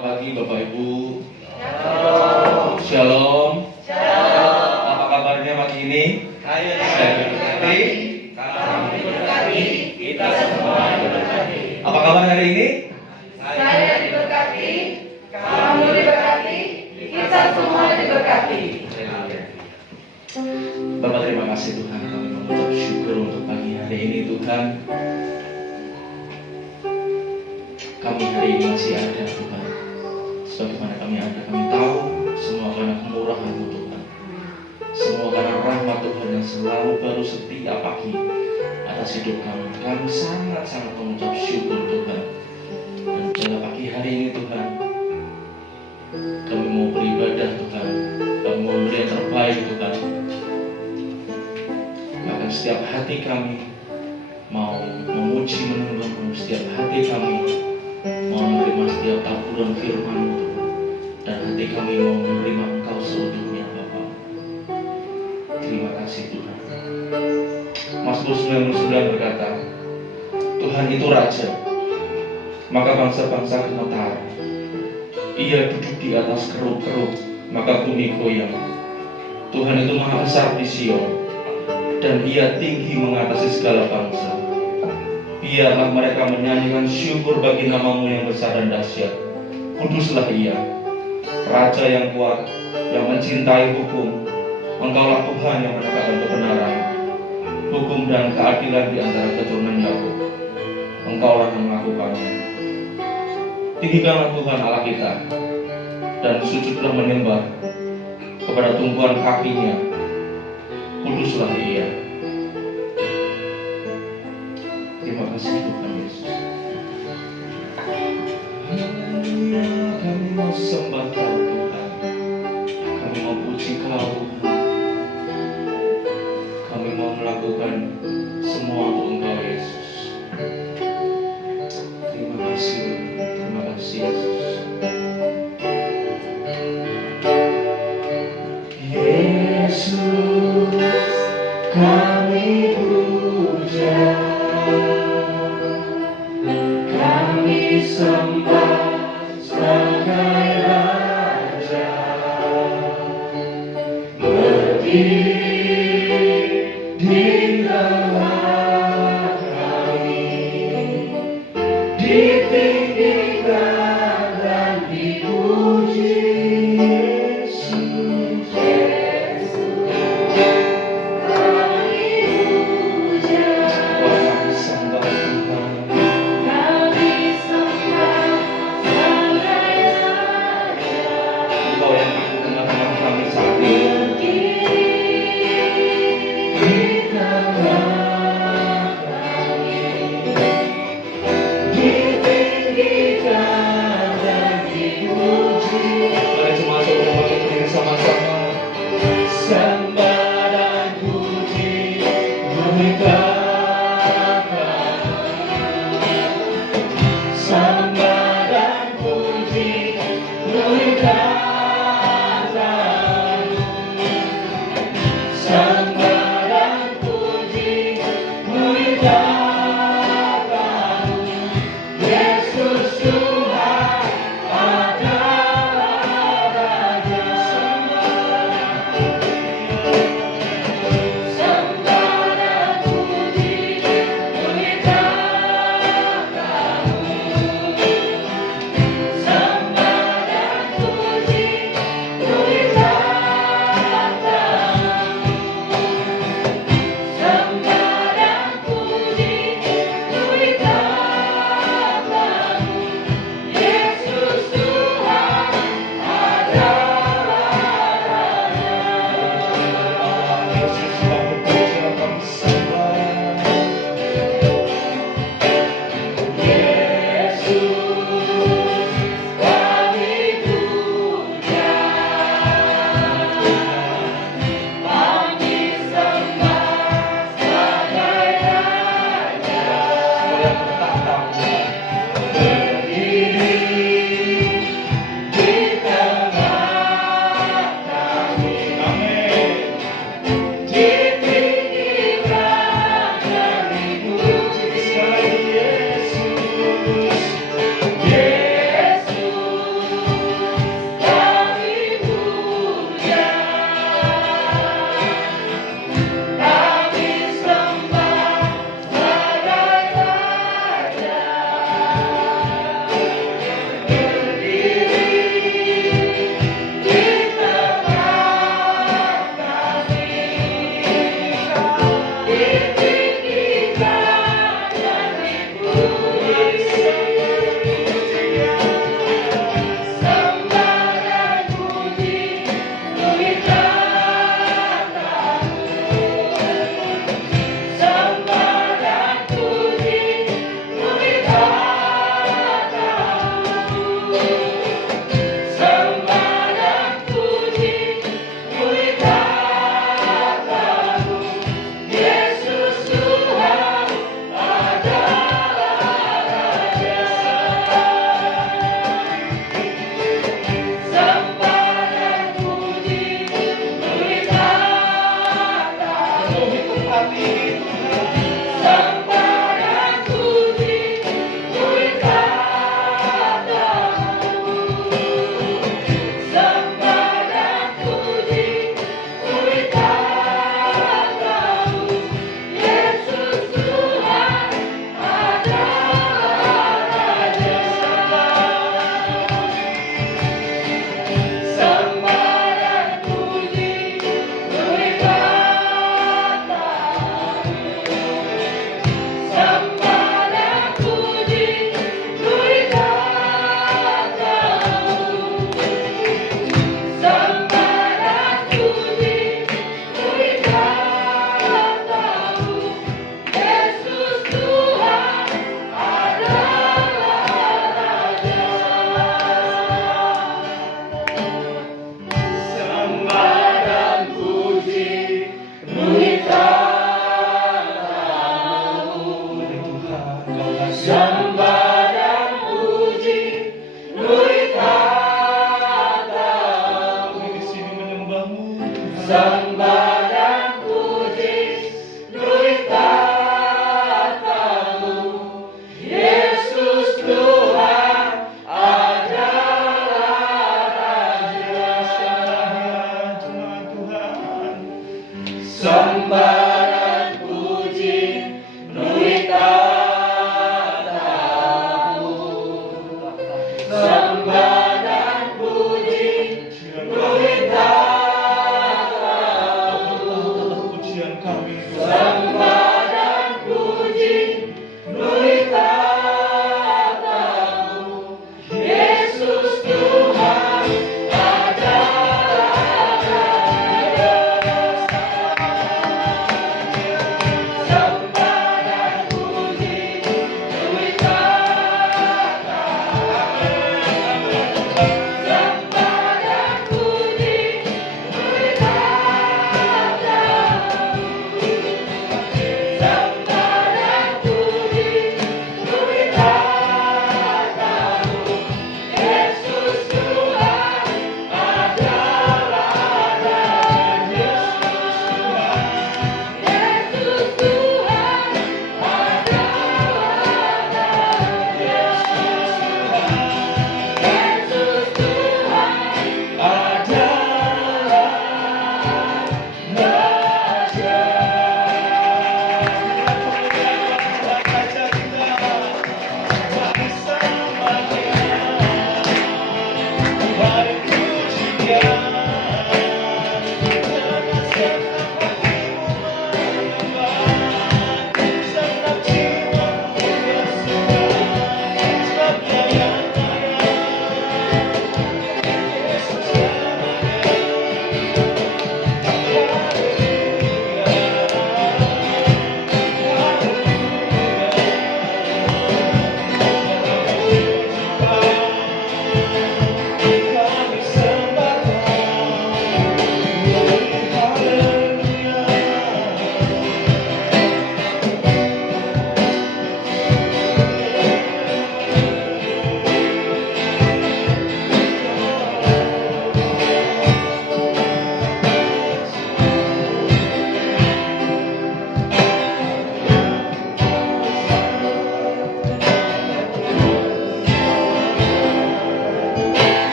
pagi Bapak Ibu. Shalom. Apa kabarnya pagi ini? Saya diberkati. Kami diberkati. Kita semua diberkati. Apa kabar hari ini? Saya diberkati. Kamu diberkati. Kita semua diberkati. Bapak, terima kasih Tuhan. Kami mengucap syukur untuk pagi hari ini Tuhan. Kami hari ini masih ada Tuhan. Sebagaimana kami ada, kami tahu semua karena kemurahan-Mu Tuhan. Semua karena rahmat Tuhan yang selalu baru setiap pagi atas hidup kami. Kami sangat-sangat mengucap syukur Tuhan. Dan pada pagi hari ini Tuhan, kami mau beribadah Tuhan. Kami mau beri yang terbaik Tuhan. Bahkan setiap hati kami mau memuji menyembah-Mu. Setiap hati kami mau menerima setiap taburan firman-Mu Tuhan. Dan hati kami mau menerima Engkau seutuhnya Bapa. Terima kasih Tuhan. Mazmur 99 berkata, Tuhan itu Raja, maka bangsa-bangsa gemetar. Ia duduk di atas keruk-keruk, maka bumi goyang. Tuhan itu maha besar di Sion, dan Ia tinggi mengatasi segala bangsa. Biarlah mereka menyanyikan syukur bagi nama-Mu yang besar dan dahsyat. Kuduslah Ia, Raja yang kuat, yang mencintai hukum. Engkaulah Tuhan yang menegakkan kebenaran, hukum dan keadilan di antara keturunan Yakub. Engkaulah yang melakukannya. Tinggikanlah Tuhan Allah kita, dan sujudlah menyembah kepada tumpuan kakinya. Kuduslah Ia. Terima kasih Tuhan Yesus. Haleluya, kami mau sembah Kau Tuhan. Kami mau puji Kau. Kami mau melakukan semua untuk Engkau Yesus. Terima kasih Yesus. Yesus, kami puja, kami sembah sebagai Raja. Berdiri di tengah kami, ditinggikan dan dipuji Yesus. Kami sembah Tuhan.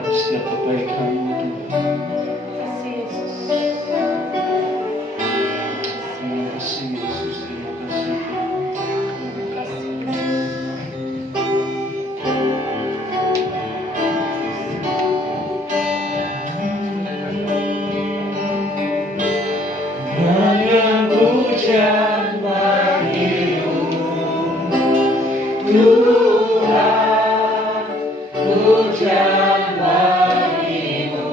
atas setiap kebaikan-Mu Tuhan. Terima kasih Yesus, terima kasih hanya pujian bagi-Mu Tuhan, pujian bagi-Mu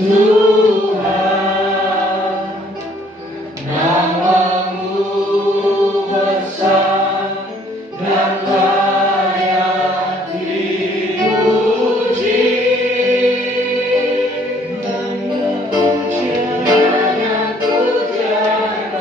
Tuhan, nama-Mu besar dan layak dipuji. Hanya pujian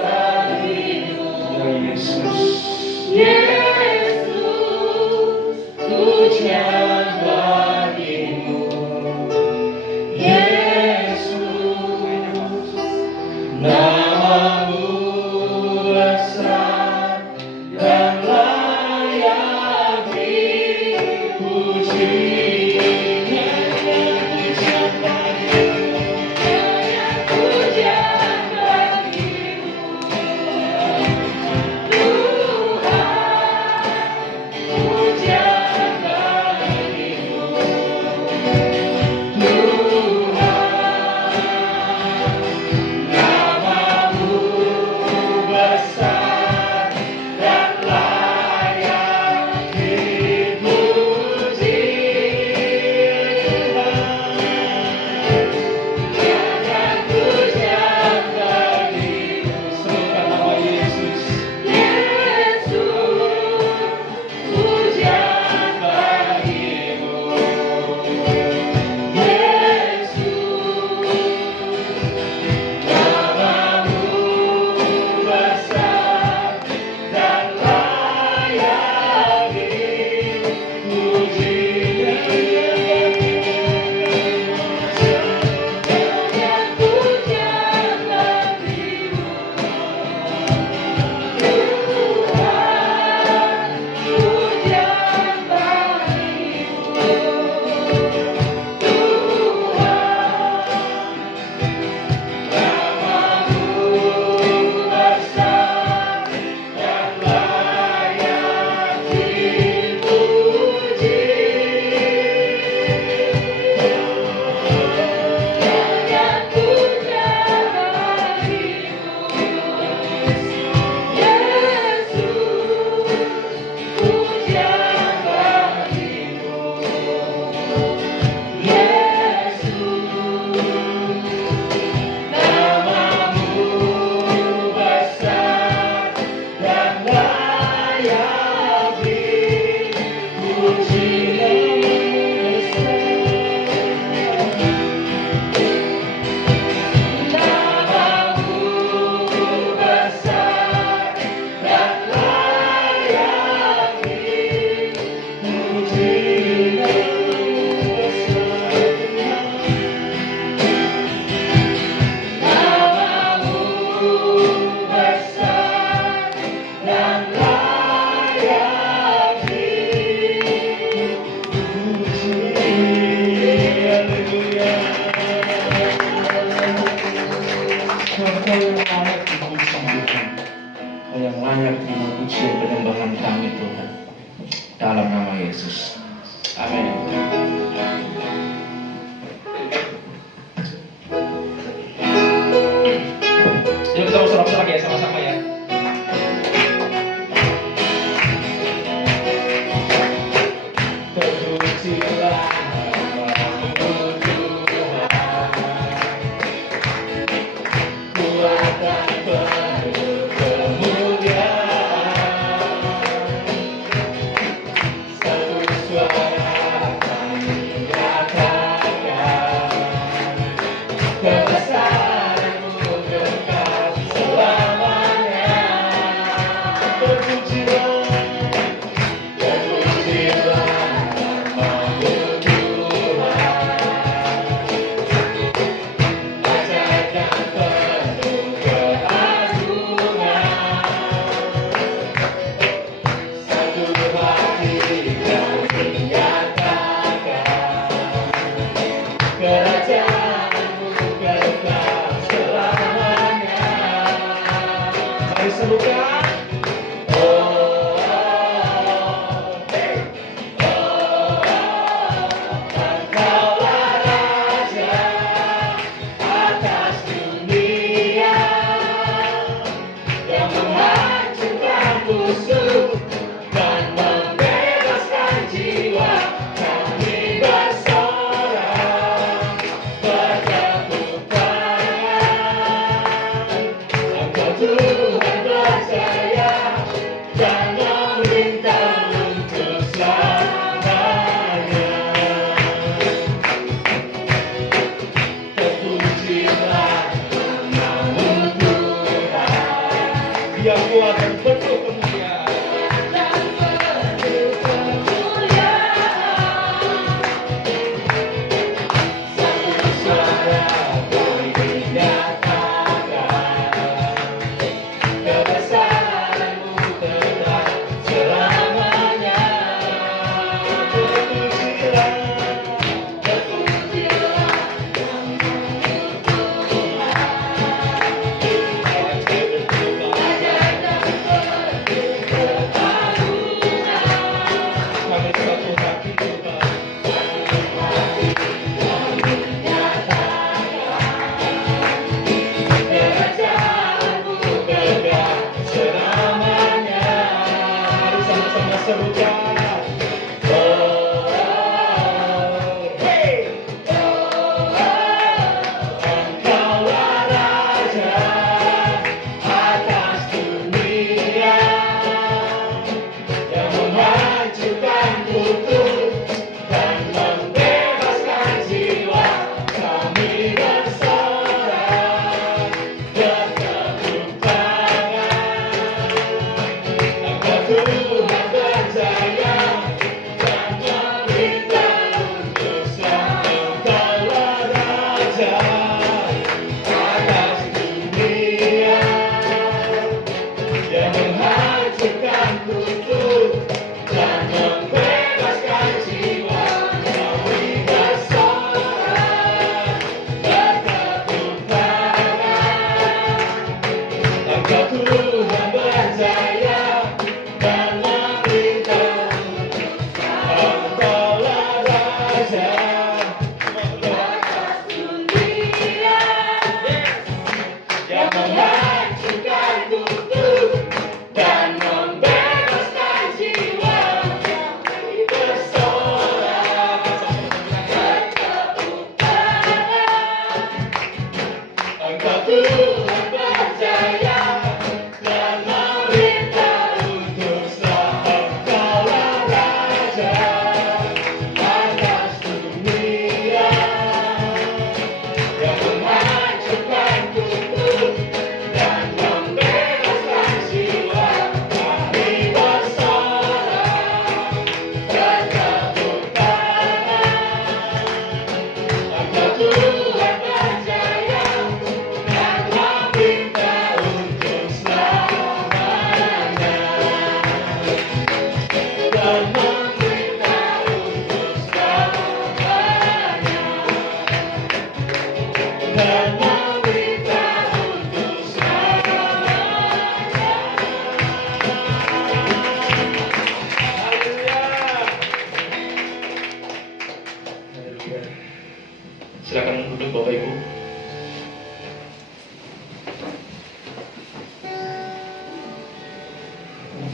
Silakan duduk Bapak Ibu.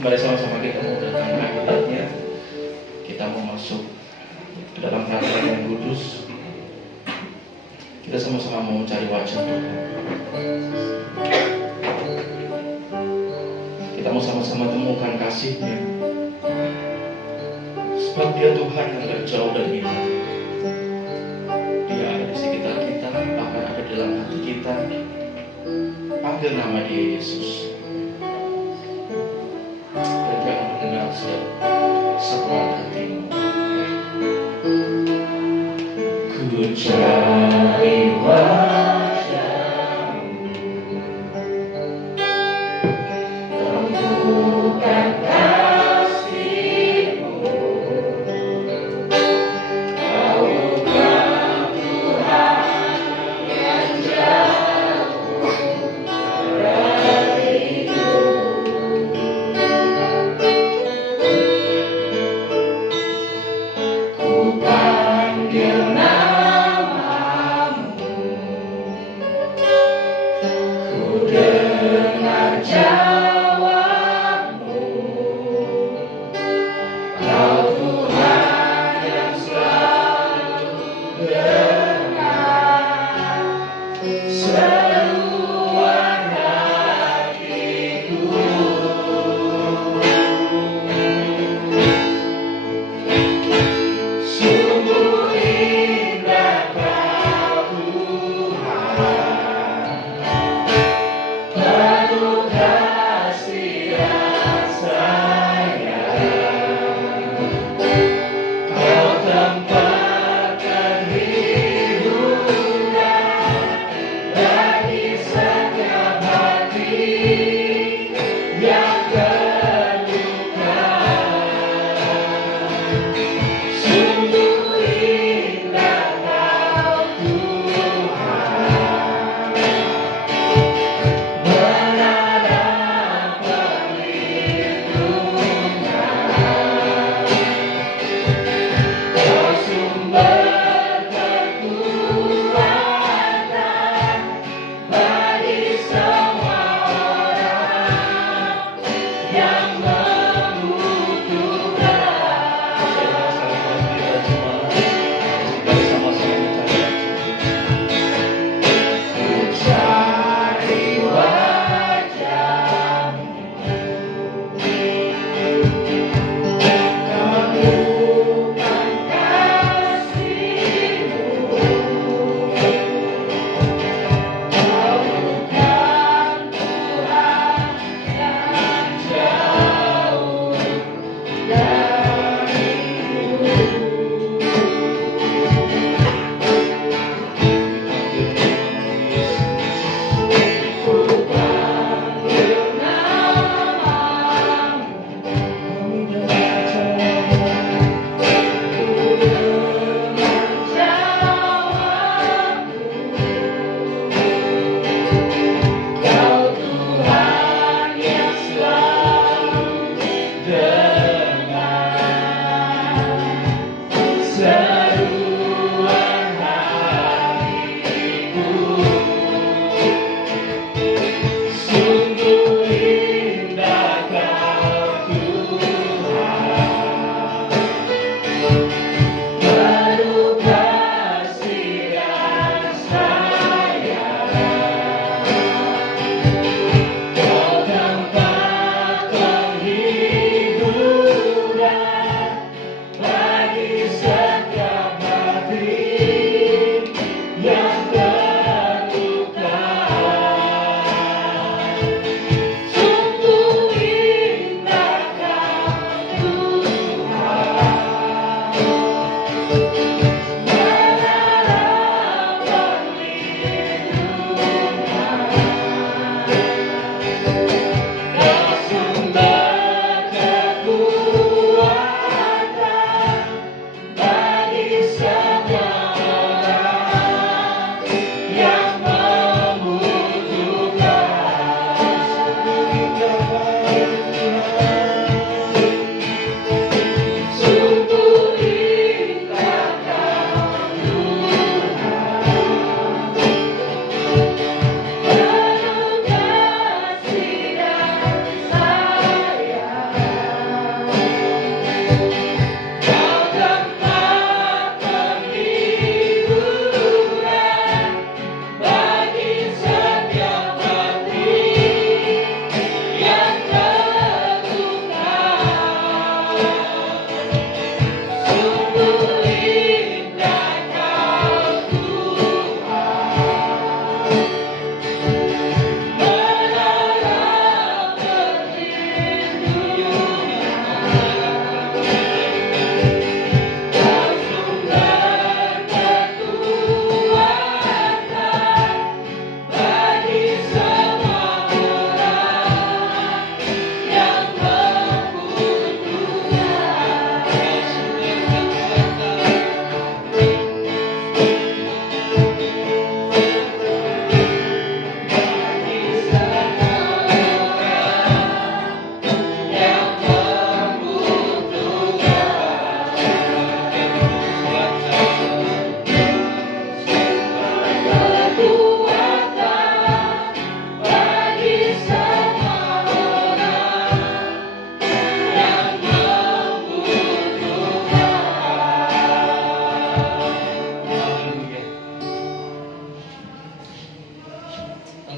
Mari sama-sama kita mengudahkan hadiratnya. Kita mau masuk ke dalam hadirat yang kudus. Kita sama-sama mau mencari wajah Tuhan. Kita mau sama-sama temukan kasih-Nya. Sebab Dia Tuhan yang gak jauh dari kita. Dia ada di sekitar kita, bahkan ada di dalam hati kita. Panggil nama Dia Yesus. Dan jangan mendengar setiap seruan hatimu. Ku cari wajah-Mu, temukan kasih-Mu. Tahukah Tuhan yang jauh dariku. Ku panggil nama-Mu,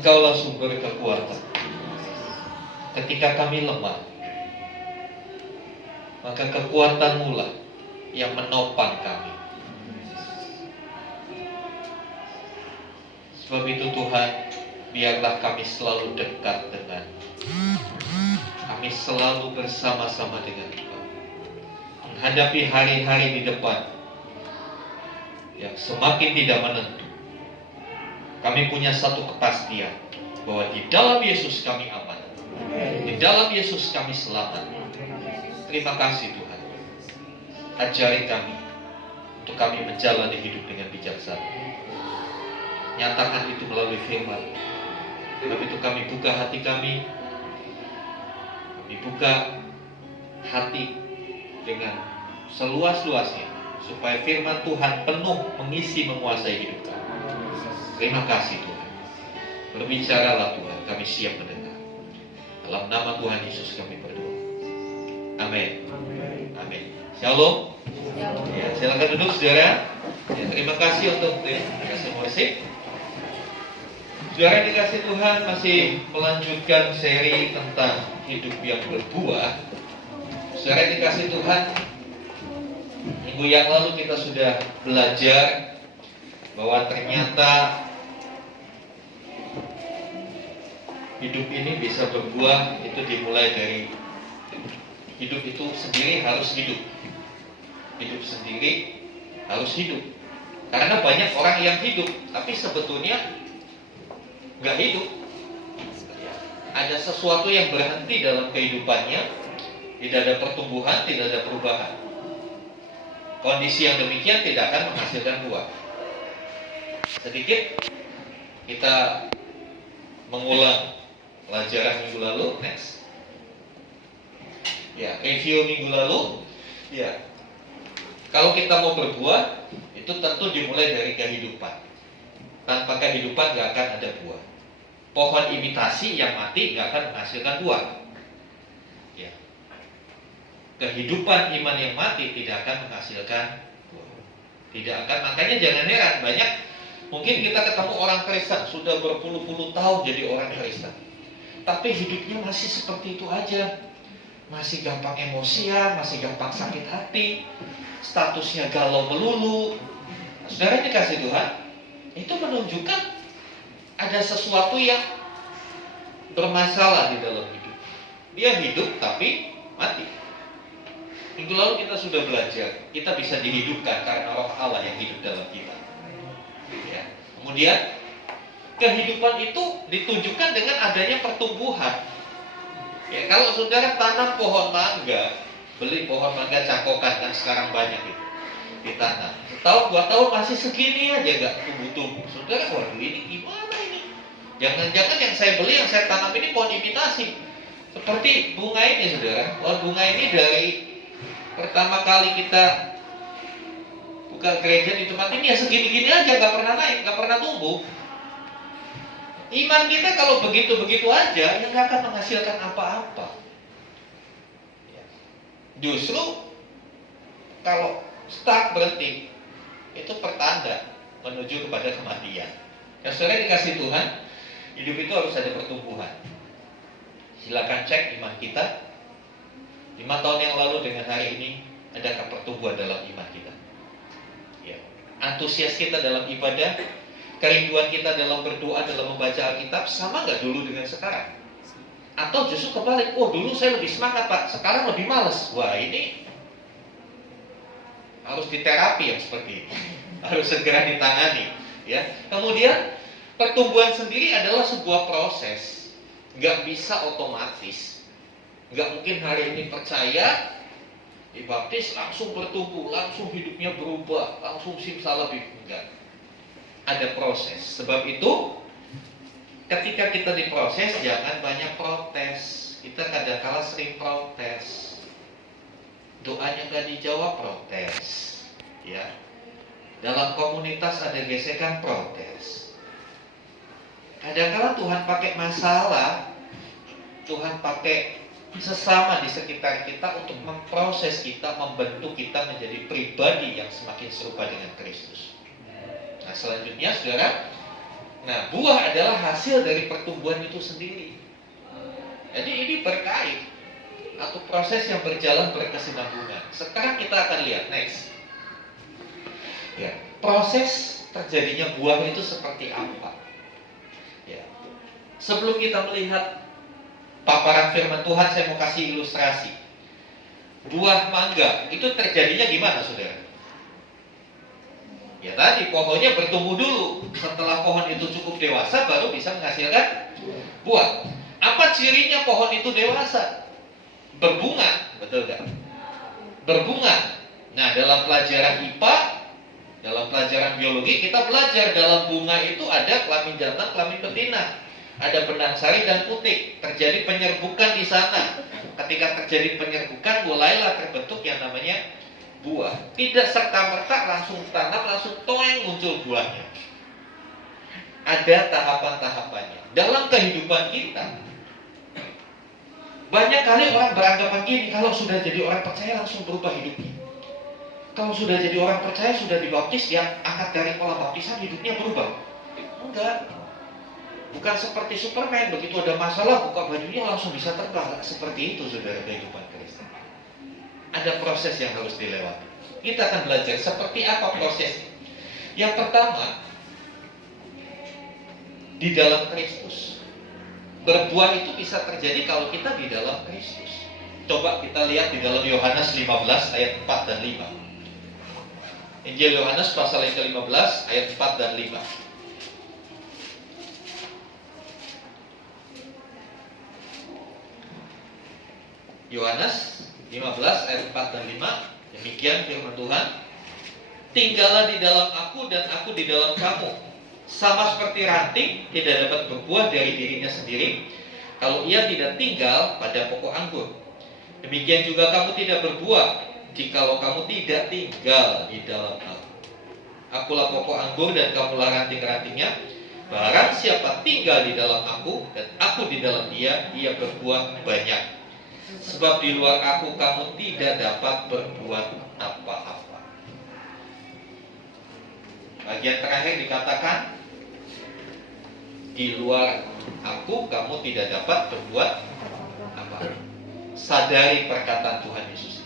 Engkaulah sumber kekuatan. Ketika kami lemah, maka kekuatan-Mu lah yang menopang kami. Sebab itu Tuhan, biarlah kami selalu dekat dengan, kami selalu bersama-sama dengan Engkau, menghadapi hari-hari di depan yang semakin tidak menentu. Kami punya satu kepastian bahwa di dalam Yesus kami aman, di dalam Yesus kami selamat. Terima kasih Tuhan. Ajari kami untuk kami menjalani hidup dengan bijaksana. Nyatakan itu melalui firman. Sebab itu kami buka hati kami buka hati dengan seluas-luasnya, supaya firman Tuhan penuh mengisi, menguasai hidup kami. Terima kasih Tuhan. Berbicaralah Tuhan, kami siap mendengar. Dalam nama Tuhan Yesus kami berdoa. Amin. Amin. Shalom. Ya, silakan duduk saudara. Ya, terima kasih untuk kasih musik. Saudara dikasih Tuhan, masih melanjutkan seri tentang hidup yang berbuah. Saudara dikasih Tuhan, minggu yang lalu kita sudah belajar bahwa ternyata hidup ini bisa berbuah itu dimulai dari hidup itu sendiri harus hidup. Hidup sendiri harus hidup. Karena banyak orang yang hidup tapi sebetulnya nggak hidup. Ada sesuatu yang berhenti dalam kehidupannya, tidak ada pertumbuhan, tidak ada perubahan. Kondisi yang demikian tidak akan menghasilkan buah. Sedikit kita mengulang pelajaran minggu lalu. Next. Ya, review minggu lalu. Ya, kalau kita mau berbuah, itu tentu dimulai dari kehidupan. Tanpa kehidupan gak akan ada buah. Pohon imitasi yang mati gak akan menghasilkan buah. Ya. Kehidupan iman yang mati tidak akan menghasilkan buah. Tidak akan. Makanya jangan heran, banyak mungkin kita ketemu orang Kristen sudah berpuluh-puluh tahun jadi orang Kristen, tapi hidupnya masih seperti itu aja. Masih gampang emosian, masih gampang sakit hati, statusnya galau melulu. Saudara dikasih Tuhan, itu menunjukkan ada sesuatu yang bermasalah di dalam hidup. Dia hidup tapi mati. Minggu lalu kita sudah belajar, kita bisa dihidupkan karena Roh Allah yang hidup dalam kita. Ya. Kemudian kehidupan itu ditunjukkan dengan adanya pertumbuhan. Ya, kalau saudara tanam pohon mangga, beli pohon mangga cangkokan, kan sekarang banyak itu ditanam. Setahun 2 tahun masih segini aja gak tumbuh-tumbuh. Saudara, waduh ini gimana ini? Jangan-jangan yang saya beli, yang saya tanam ini pohon imitasi. Seperti bunga ini saudara. Bunga ini dari pertama kali kita buka gereja di tempat ini ya segini-gini aja, gak pernah naik, gak pernah tumbuh. Iman kita kalau begitu-begitu aja, ya gak akan menghasilkan apa-apa. Justru kalau stuck, berhenti, itu pertanda menuju kepada kematian. Ya saudara dikasih Tuhan, hidup itu harus ada pertumbuhan. Silakan cek iman kita 5 tahun yang lalu dengan hari ini, adakah pertumbuhan dalam iman kita? Ya. Antusias kita dalam ibadah, kerinduan kita dalam berdoa, dalam membaca Alkitab sama nggak dulu dengan sekarang? Atau justru kebalik, dulu saya lebih semangat Pak, sekarang lebih malas. Wah ini harus diterapi yang seperti ini, harus segera ditangani. Ya. Kemudian pertumbuhan sendiri adalah sebuah proses, nggak bisa otomatis. Nggak mungkin hari ini percaya, dibaptis langsung bertumbuh, langsung hidupnya berubah, langsung simsalabim. Enggak. Ada proses. Sebab itu ketika kita diproses, jangan banyak protes. Kita kadang-kala sering protes. Doanya nggak dijawab, protes. Ya. Dalam komunitas ada gesekan, protes. Kadang-kala Tuhan pakai masalah, Tuhan pakai sesama di sekitar kita untuk memproses kita, membentuk kita menjadi pribadi yang semakin serupa dengan Kristus. Nah selanjutnya saudara, Nah, buah adalah hasil dari pertumbuhan itu sendiri. Jadi ini berkait atau proses yang berjalan berkesinambungan. Sekarang kita akan lihat next. Ya, proses terjadinya buah itu seperti apa? Ya. Sebelum kita melihat paparan firman Tuhan, saya mau kasih ilustrasi. Buah mangga itu terjadinya gimana, saudara? Ya tadi pohonnya bertumbuh dulu. Setelah pohon itu cukup dewasa baru bisa menghasilkan buah. Apa cirinya pohon itu dewasa? Berbunga, betul gak? Berbunga. Nah, dalam pelajaran IPA, dalam pelajaran biologi kita belajar dalam bunga itu ada kelamin jantan, kelamin betina, ada benang sari dan putik. Terjadi penyerbukan di sana. Ketika terjadi penyerbukan, mulailah terbentuk yang namanya buah. Tidak serta-merta langsung tanam, langsung toeng muncul buahnya. Ada tahapan-tahapannya. Dalam kehidupan kita, banyak kali orang beranggapan gini, kalau sudah jadi orang percaya langsung berubah hidupnya. Kalau sudah jadi orang percaya, sudah dibaptis, dia angkat dari pola baptisan, hidupnya berubah. Enggak. Bukan seperti Superman, begitu ada masalah, buka bajunya langsung bisa terbang. Seperti itu, saudara, kehidupan Kristen. Ada proses yang harus dilewati. Kita akan belajar seperti apa prosesnya. Yang pertama, di dalam Kristus. Berbuah itu bisa terjadi kalau kita di dalam Kristus. Coba kita lihat di dalam Yohanes 15 ayat 4 dan 5. Injil Yohanes pasal yang ke-15 ayat 4 dan 5. Yohanes 15 ayat 4 dan 5. Demikian firman Tuhan. Tinggallah di dalam aku dan aku di dalam kamu. Sama seperti ranting tidak dapat berbuah dari dirinya sendiri kalau ia tidak tinggal pada pokok anggur. Demikian juga kamu tidak berbuah jikalau kamu tidak tinggal di dalam aku. Akulah pokok anggur dan kamulah ranting-rantingnya. Barang siapa tinggal di dalam aku dan aku di dalam dia, ia berbuah banyak. Sebab di luar aku kamu tidak dapat berbuat apa-apa. Bagian terakhir dikatakan, di luar aku kamu tidak dapat berbuat apa. Sadari perkataan Tuhan Yesus.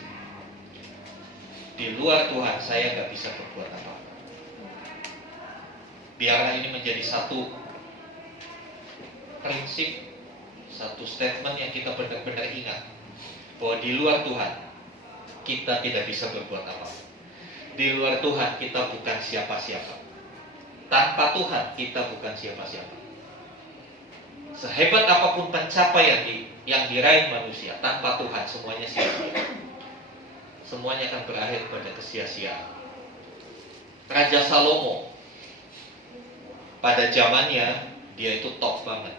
Di luar Tuhan saya gak bisa berbuat apa. Biarlah ini menjadi satu prinsip, satu statement yang kita benar-benar ingat, bahwa di luar Tuhan kita tidak bisa berbuat apa. Di luar Tuhan kita bukan siapa-siapa. Tanpa Tuhan kita bukan siapa-siapa. Sehebat apapun pencapaian yang diraih manusia, tanpa Tuhan semuanya sia-sia. Semuanya akan berakhir pada kesia-siaan. Raja Salomo pada zamannya dia itu top banget.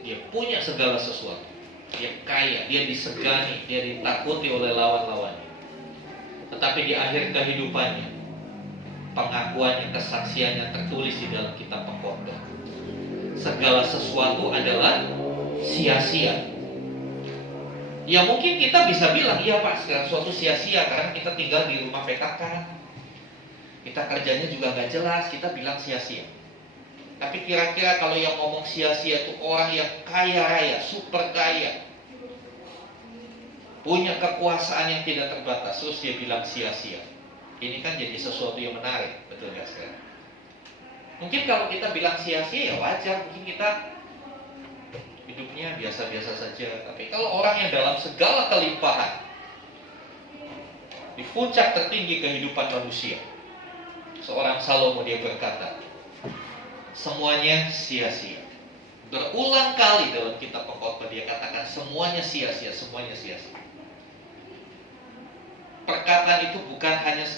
Dia punya segala sesuatu. Dia kaya, dia disegani, dia ditakuti oleh lawan-lawannya. Tetapi di akhir kehidupannya, pengakuannya, kesaksiannya tertulis di dalam kitab Pengkhotbah. Segala sesuatu adalah sia-sia. Ya mungkin kita bisa bilang, iya Pak, segala sesuatu sia-sia karena kita tinggal di rumah PKK. Kita kerjanya juga gak jelas, kita bilang sia-sia. Tapi kira-kira kalau yang ngomong sia-sia itu orang yang kaya raya, super kaya, punya kekuasaan yang tidak terbatas, terus dia bilang sia-sia. Ini kan jadi sesuatu yang menarik, betul gak sekarang? Mungkin kalau kita bilang sia-sia ya wajar, mungkin kita hidupnya biasa-biasa saja. Tapi kalau orang yang dalam segala kelimpahan, di puncak tertinggi kehidupan manusia, seorang Salomo dia berkata, semuanya sia-sia. Berulang kali dalam kitab Pengkhotbah dia katakan semuanya sia-sia, semuanya sia-sia. Perkataan itu bukan hanya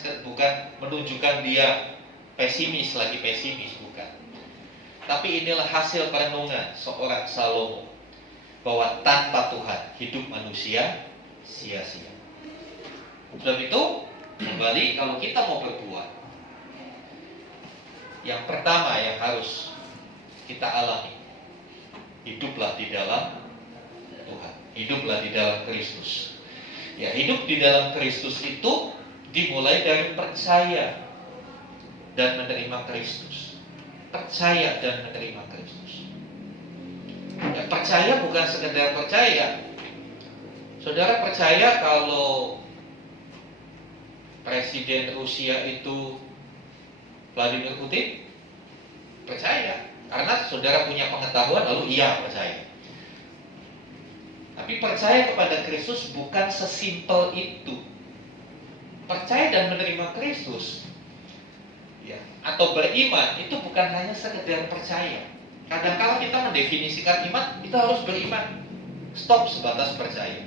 menunjukkan dia pesimis lagi pesimis, bukan. Tapi inilah hasil perenungan seorang Salomo, bahwa tanpa Tuhan hidup manusia sia-sia. Sebab itu kembali kalau kita mau berbuat, yang pertama yang harus kita alami, hiduplah di dalam Tuhan, hiduplah di dalam Kristus. Ya, hidup di dalam Kristus itu dimulai dari percaya dan menerima Kristus. Percaya dan menerima Kristus. Ya, percaya bukan sekedar percaya. Saudara percaya kalau Presiden Rusia itu Vladimir Putin? Percaya, karena saudara punya pengetahuan lalu iya percaya. Tapi percaya kepada Kristus bukan sesimpel itu. Percaya dan menerima Kristus, ya, atau beriman itu bukan hanya sekedar percaya. Kadang-kala kita mendefinisikan iman, kita harus beriman. Stop sebatas percaya.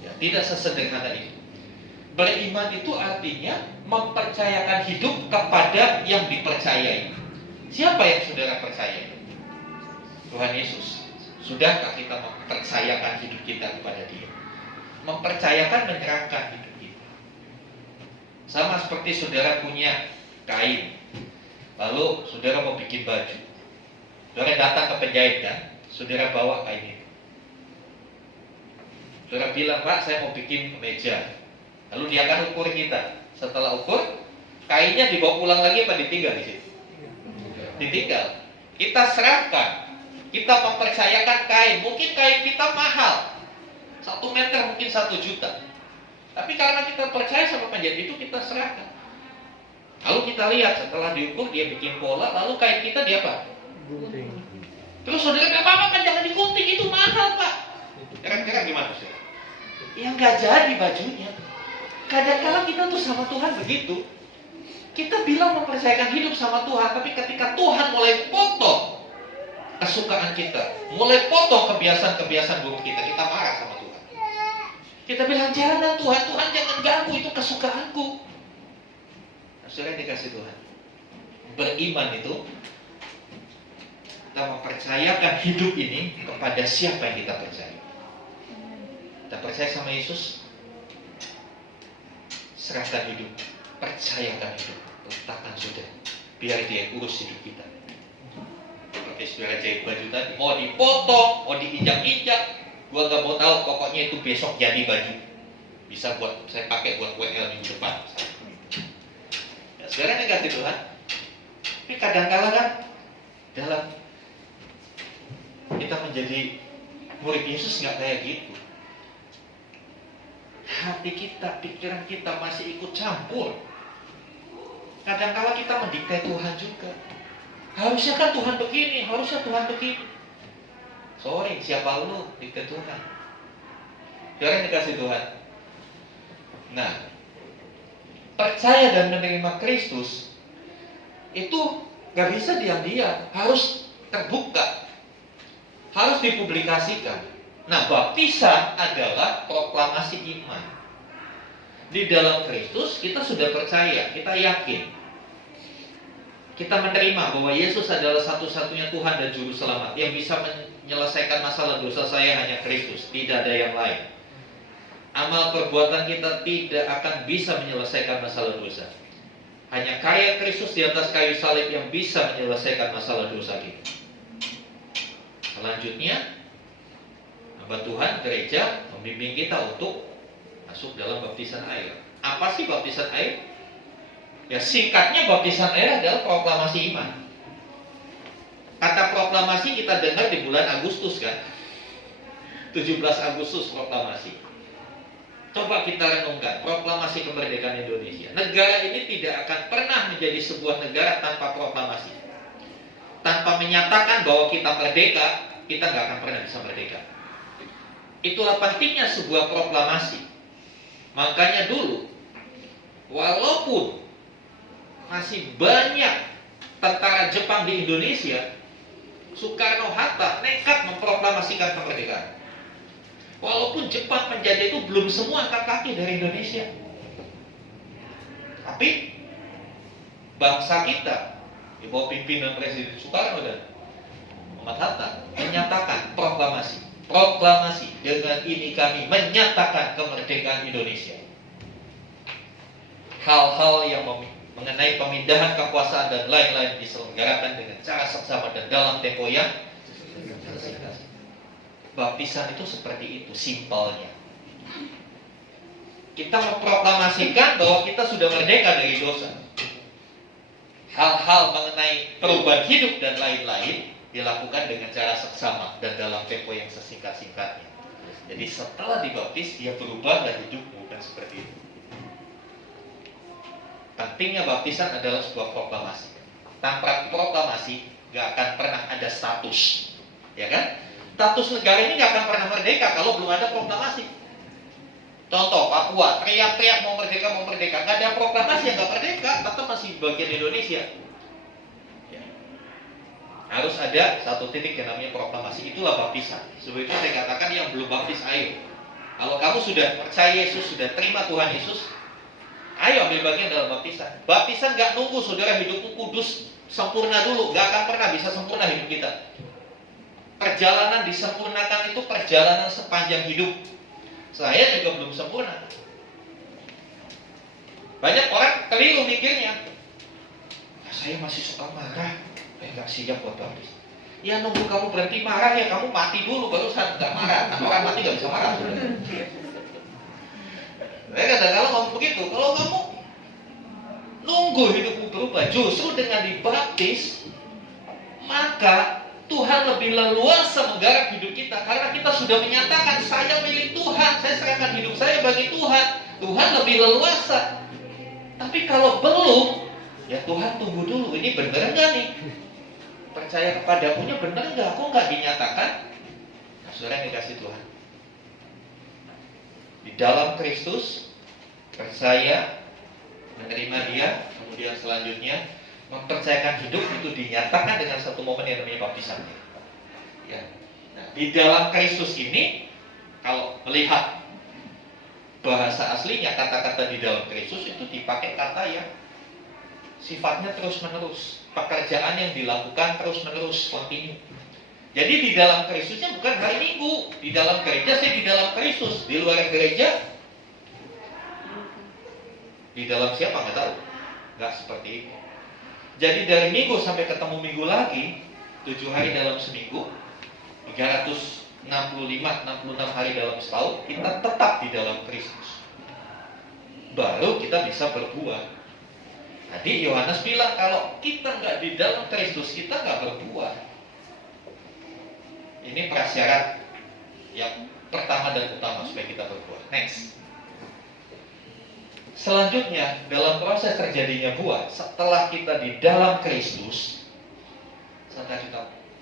Ya, tidak sesederhana itu. Beriman itu artinya mempercayakan hidup kepada yang dipercayai. Siapa yang saudara percaya? Tuhan Yesus. Sudahkah kita mempercayakan hidup kita kepada Dia? Mempercayakan, menyerahkan hidup kita. Sama seperti saudara punya kain, lalu saudara mau bikin baju. Saudara datang ke penjahit kan, saudara bawa kain itu. Saudara bilang, Pak, saya mau bikin meja. Lalu dia akan ukur kita. Setelah ukur, kainnya dibawa pulang lagi apa ditinggal di situ? Ditinggal. Kita serahkan. Kita mempercayakan kain. Mungkin kain kita mahal, 1 meter mungkin 1 juta. Tapi karena kita percaya sama penjahit itu, kita serahkan. Lalu kita lihat setelah diukur, dia bikin pola. Lalu kain kita dia apa? Gunting. Terus saudara bilang, Pak, jangan digunting, itu mahal, Pak. Kira-kira gimana sih? Ya nggak jadi bajunya. Kadang-kadang kita tuh sama Tuhan begitu. Kita bilang mempercayakan hidup sama Tuhan, tapi ketika Tuhan mulai potong kesukaan kita, mulai potong kebiasaan-kebiasaan buruk kita, kita marah sama Tuhan. Kita bilang, jangan Tuhan, Tuhan jangan ganggu, itu kesukaanku. Nah, saudara dikasih Tuhan. Beriman itu kita mempercayakan hidup ini kepada siapa yang kita percaya. Kita percaya sama Yesus, serahkan hidup, percayakan hidup, letakkan sudah, biar Dia urus hidup kita. Oke, saudara jahit baju tadi, mau dipotong, mau diinjak-injak, gua gak mau tahu, pokoknya itu besok jadi baju. Bisa buat saya pakai buat WL minggu depan. Ya, saudara kasih Tuhan. Tapi kadang-kala kan dalam kita menjadi murid Yesus nggak kayak gitu. Hati kita, pikiran kita masih ikut campur. Kadang-kala kita mendikte Tuhan juga. Harusnya kan Tuhan begini, harusnya Tuhan begini. Sorry, siapa lu dikte Tuhan? Jangan dikasih Tuhan. Nah, percaya dan menerima Kristus itu gak bisa diam-diam, harus terbuka, harus dipublikasikan. Nah, baptisan adalah proklamasi iman. Di dalam Kristus kita sudah percaya, kita yakin, kita menerima bahwa Yesus adalah satu-satunya Tuhan dan Juru Selamat. Yang bisa menyelesaikan masalah dosa saya hanya Kristus, tidak ada yang lain. Amal perbuatan kita tidak akan bisa menyelesaikan masalah dosa. Hanya karya Kristus di atas kayu salib yang bisa menyelesaikan masalah dosa kita. Selanjutnya, hamba Tuhan, gereja membimbing kita untuk masuk dalam baptisan air. Apa sih baptisan air? Ya, singkatnya baptisan air adalah proklamasi iman. Kata proklamasi kita dengar di bulan Agustus kan, 17 Agustus proklamasi. Coba kita renungkan proklamasi kemerdekaan Indonesia. Negara ini tidak akan pernah menjadi sebuah negara tanpa proklamasi. Tanpa menyatakan bahwa kita merdeka, kita nggak akan pernah bisa merdeka. Itulah pentingnya sebuah proklamasi. Makanya dulu, walaupun masih banyak tentara Jepang di Indonesia, Soekarno-Hatta nekat memproklamasikan kemerdekaan. Walaupun Jepang penjajah itu belum semua angkat kaki dari Indonesia, tapi bangsa kita di bawah pimpinan Presiden Soekarno dan Muhammad Hatta menyatakan proklamasi, dengan ini kami menyatakan kemerdekaan Indonesia. Hal-hal yang mengenai pemindahan kekuasaan dan lain-lain diselenggarakan dengan cara seksama dan dalam tempo yang singkat. Baptisan itu seperti itu, simpelnya. Kita memproklamasikan bahwa kita sudah merdeka dari dosa. hal-hal mengenai perubahan hidup dan lain-lain dilakukan dengan cara seksama dan dalam tempo yang sesingkat-singkatnya. Jadi setelah dibaptis dia berubah dan hidup bukan seperti itu. Pentingnya baptisan adalah sebuah proklamasi. Tanpa proklamasi gak akan pernah ada status, ya kan? Status negara ini gak akan pernah merdeka kalau belum ada proklamasi. Contoh Papua, teriak-teriak mau merdeka, gak ada proklamasi yang gak merdeka, tetap masih bagian Indonesia. Ya. Harus ada satu titik yang namanya proklamasi, itulah baptisan. Sebab itu saya katakan yang belum baptis, ayo. Kalau kamu sudah percaya Yesus, sudah terima Tuhan Yesus, ayo ambil bagian dalam baptisan. Baptisan gak nunggu saudara hidupmu kudus sempurna dulu, gak akan pernah bisa sempurna hidup kita. Perjalanan disempurnakan itu perjalanan sepanjang hidup. Saya juga belum sempurna. Banyak orang keliru mikirnya, saya masih suka marah, gak siap buat baptis. Ya nunggu kamu berhenti marah ya kamu mati dulu baru saat gak marah. Karena orang mati gak bisa marah. Saya kadang-kadang ngomong begitu. Kalau kamu nunggu hidupmu berubah, justru dengan dibaptis, maka Tuhan lebih leluasa menggarap hidup kita. Karena kita sudah menyatakan, saya milik Tuhan, saya serahkan hidup saya bagi Tuhan. Tuhan lebih leluasa. Tapi kalau belum, ya Tuhan tunggu dulu, ini benar enggak nih? Percaya kepadamunya benar enggak? Kok enggak dinyatakan? Nah, saudara yang dikasih Tuhan, di dalam Kristus, percaya, menerima Dia, kemudian selanjutnya mempercayakan hidup itu dinyatakan dengan satu momen yang namanya baptisan. Ya. Nah, di dalam Kristus ini, kalau melihat bahasa aslinya, kata-kata di dalam Kristus itu dipakai kata yang sifatnya terus-menerus, pekerjaan yang dilakukan terus-menerus, continue. Jadi di dalam Kristusnya bukan hari Minggu, di dalam gereja sih di dalam Kristus, di luar gereja, di dalam siapa nggak tahu, nggak seperti itu. Jadi dari minggu sampai ketemu minggu lagi, 7 hari dalam seminggu, 365, 66 hari dalam setahun, kita tetap di dalam Kristus. Baru kita bisa berbuah. Tadi Yohanes bilang kalau kita nggak di dalam Kristus, kita nggak berbuah. Ini prasyarat yang pertama dan utama supaya kita berbuah. Next. Selanjutnya, dalam proses terjadinya buah, setelah kita di dalam Kristus, setelah kita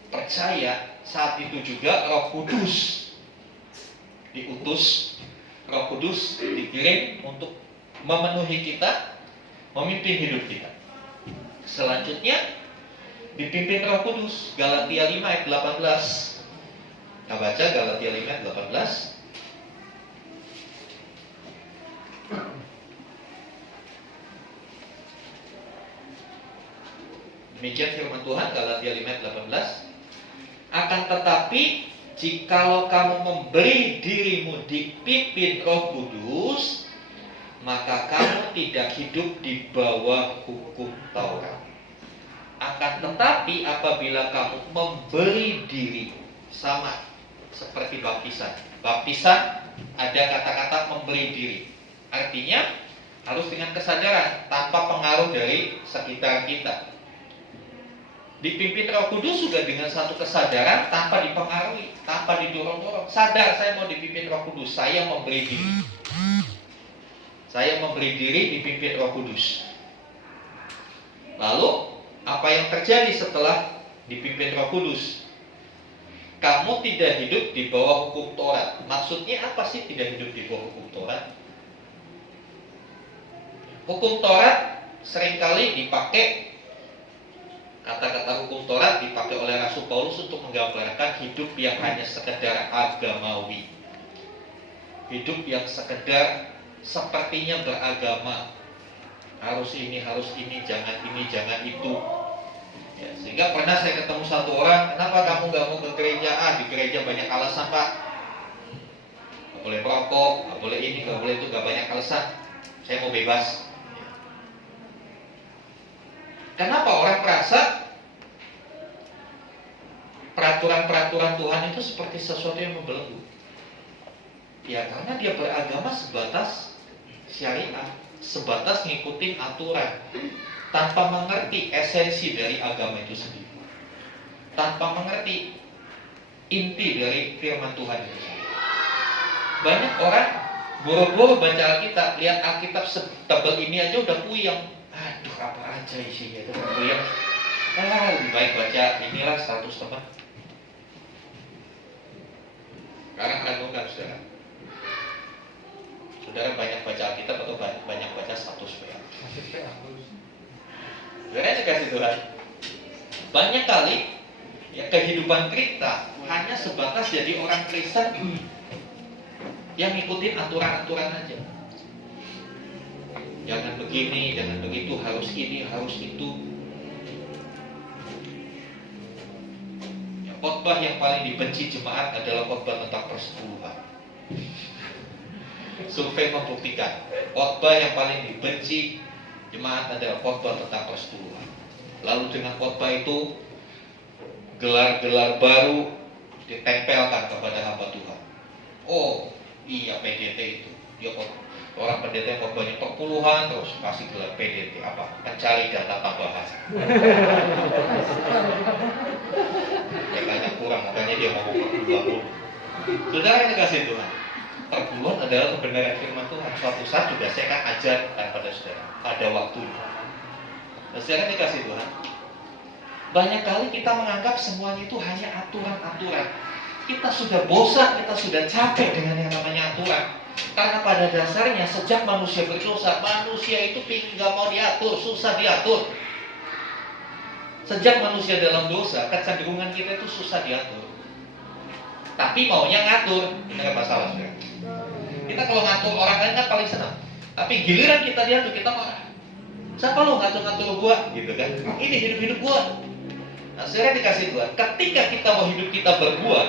percaya, saat itu juga Roh Kudus diutus, Roh Kudus dikirim untuk memenuhi kita, memimpin hidup kita. Selanjutnya, dipimpin Roh Kudus, Galatia 5 ayat 18. Kita baca Galatia 5 ayat 18. Demikian firman Tuhan, Galatia 5 ayat 18. Akan tetapi jikalau kamu memberi dirimu dipimpin Roh Kudus, maka kamu tidak hidup di bawah hukum Taurat. Akan tetapi apabila kamu memberi diri, sama seperti baptisan. Baptisan ada kata-kata memberi diri. Artinya harus dengan kesadaran, tanpa pengaruh dari sekitar kita. Dipimpin Roh Kudus juga dengan satu kesadaran, tanpa dipengaruhi, tanpa didorong-dorong. Sadar saya mau dipimpin Roh Kudus, saya memberi diri. Saya memberi diri dipimpin Roh Kudus. Lalu apa yang terjadi setelah dipimpin Roh Kudus? Kamu tidak hidup di bawah hukum Taurat. Maksudnya apa sih tidak hidup di bawah hukum Taurat? Hukum Taurat seringkali dipakai, kata-kata hukum Taurat dipakai oleh Rasul Paulus untuk menggambarkan hidup yang hanya sekedar agamawi. Hidup yang sekedar sepertinya beragama. Harus ini, jangan itu. Ya, sehingga pernah saya ketemu satu orang, kenapa kamu gak mau ke gereja? Di gereja banyak alasan Pak. Gak boleh merokok, gak boleh ini, gak boleh itu, gak banyak alasan. Saya mau bebas. Kenapa orang merasa peraturan-peraturan Tuhan itu seperti sesuatu yang membelenggu? Ya karena dia beragama sebatas syariat. sebatas ngikutin aturan tanpa mengerti esensi dari agama itu sendiri, tanpa mengerti inti dari firman Tuhan itu sendiri. Banyak orang boro-boro baca Alkitab, lihat Alkitab setebal ini aja udah puyeng. Aduh, apa aja isinya itu puyeng. Lebih baik baca inilah 100 teman. Sekarang renungkan saudara. Saudara banyak baca Alkitab atau banyak baca status WA? Saudara kasih Tuhan. Banyak kali ya kehidupan kita hanya sebatas jadi orang Kristen yang ngikutin aturan-aturan aja. Jangan begini, jangan begitu, harus ini, harus itu. Ya, khotbah yang paling dibenci jemaat adalah khotbah tentang persepuluhan. Survei membuktikan khotbah yang paling dibenci jemaat adalah khotbah tentang persepuluhan. Lalu dengan khotbah itu gelar-gelar baru ditempelkan kepada hamba Tuhan. Oh iya, PDT itu dia orang pendeta yang khotbahnya perpuluhan terus kasih gelar PDT apa? Pencari data tambahan. Katanya kurang, makanya dia ngomong perpuluhan. Saudara yang dikasih Tuhan, perpuluhan adalah kebenaran firman Tuhan. Suatu saat juga saya akan ajarkan pada saudara, ada waktunya. Dan saudara dikasih Tuhan, banyak kali kita menganggap semuanya itu hanya aturan-aturan. Kita sudah bosan, kita sudah capek dengan yang namanya aturan. Karena pada dasarnya sejak manusia berdosa, manusia itu nggak mau diatur, susah diatur. Sejak manusia dalam dosa, kecenderungan kita itu susah diatur. Tapi maunya ngatur, ini nggak masalah saudara. Kita kalau ngatur orang lain kan paling senang. Tapi giliran kita diatur, kita marah. Siapa lo ngatur-ngatur gua? Gitu kan? Ini hidup-hidup gua. Nah, saudara dikasih Tuhan, ketika kita mau hidup kita berbuat,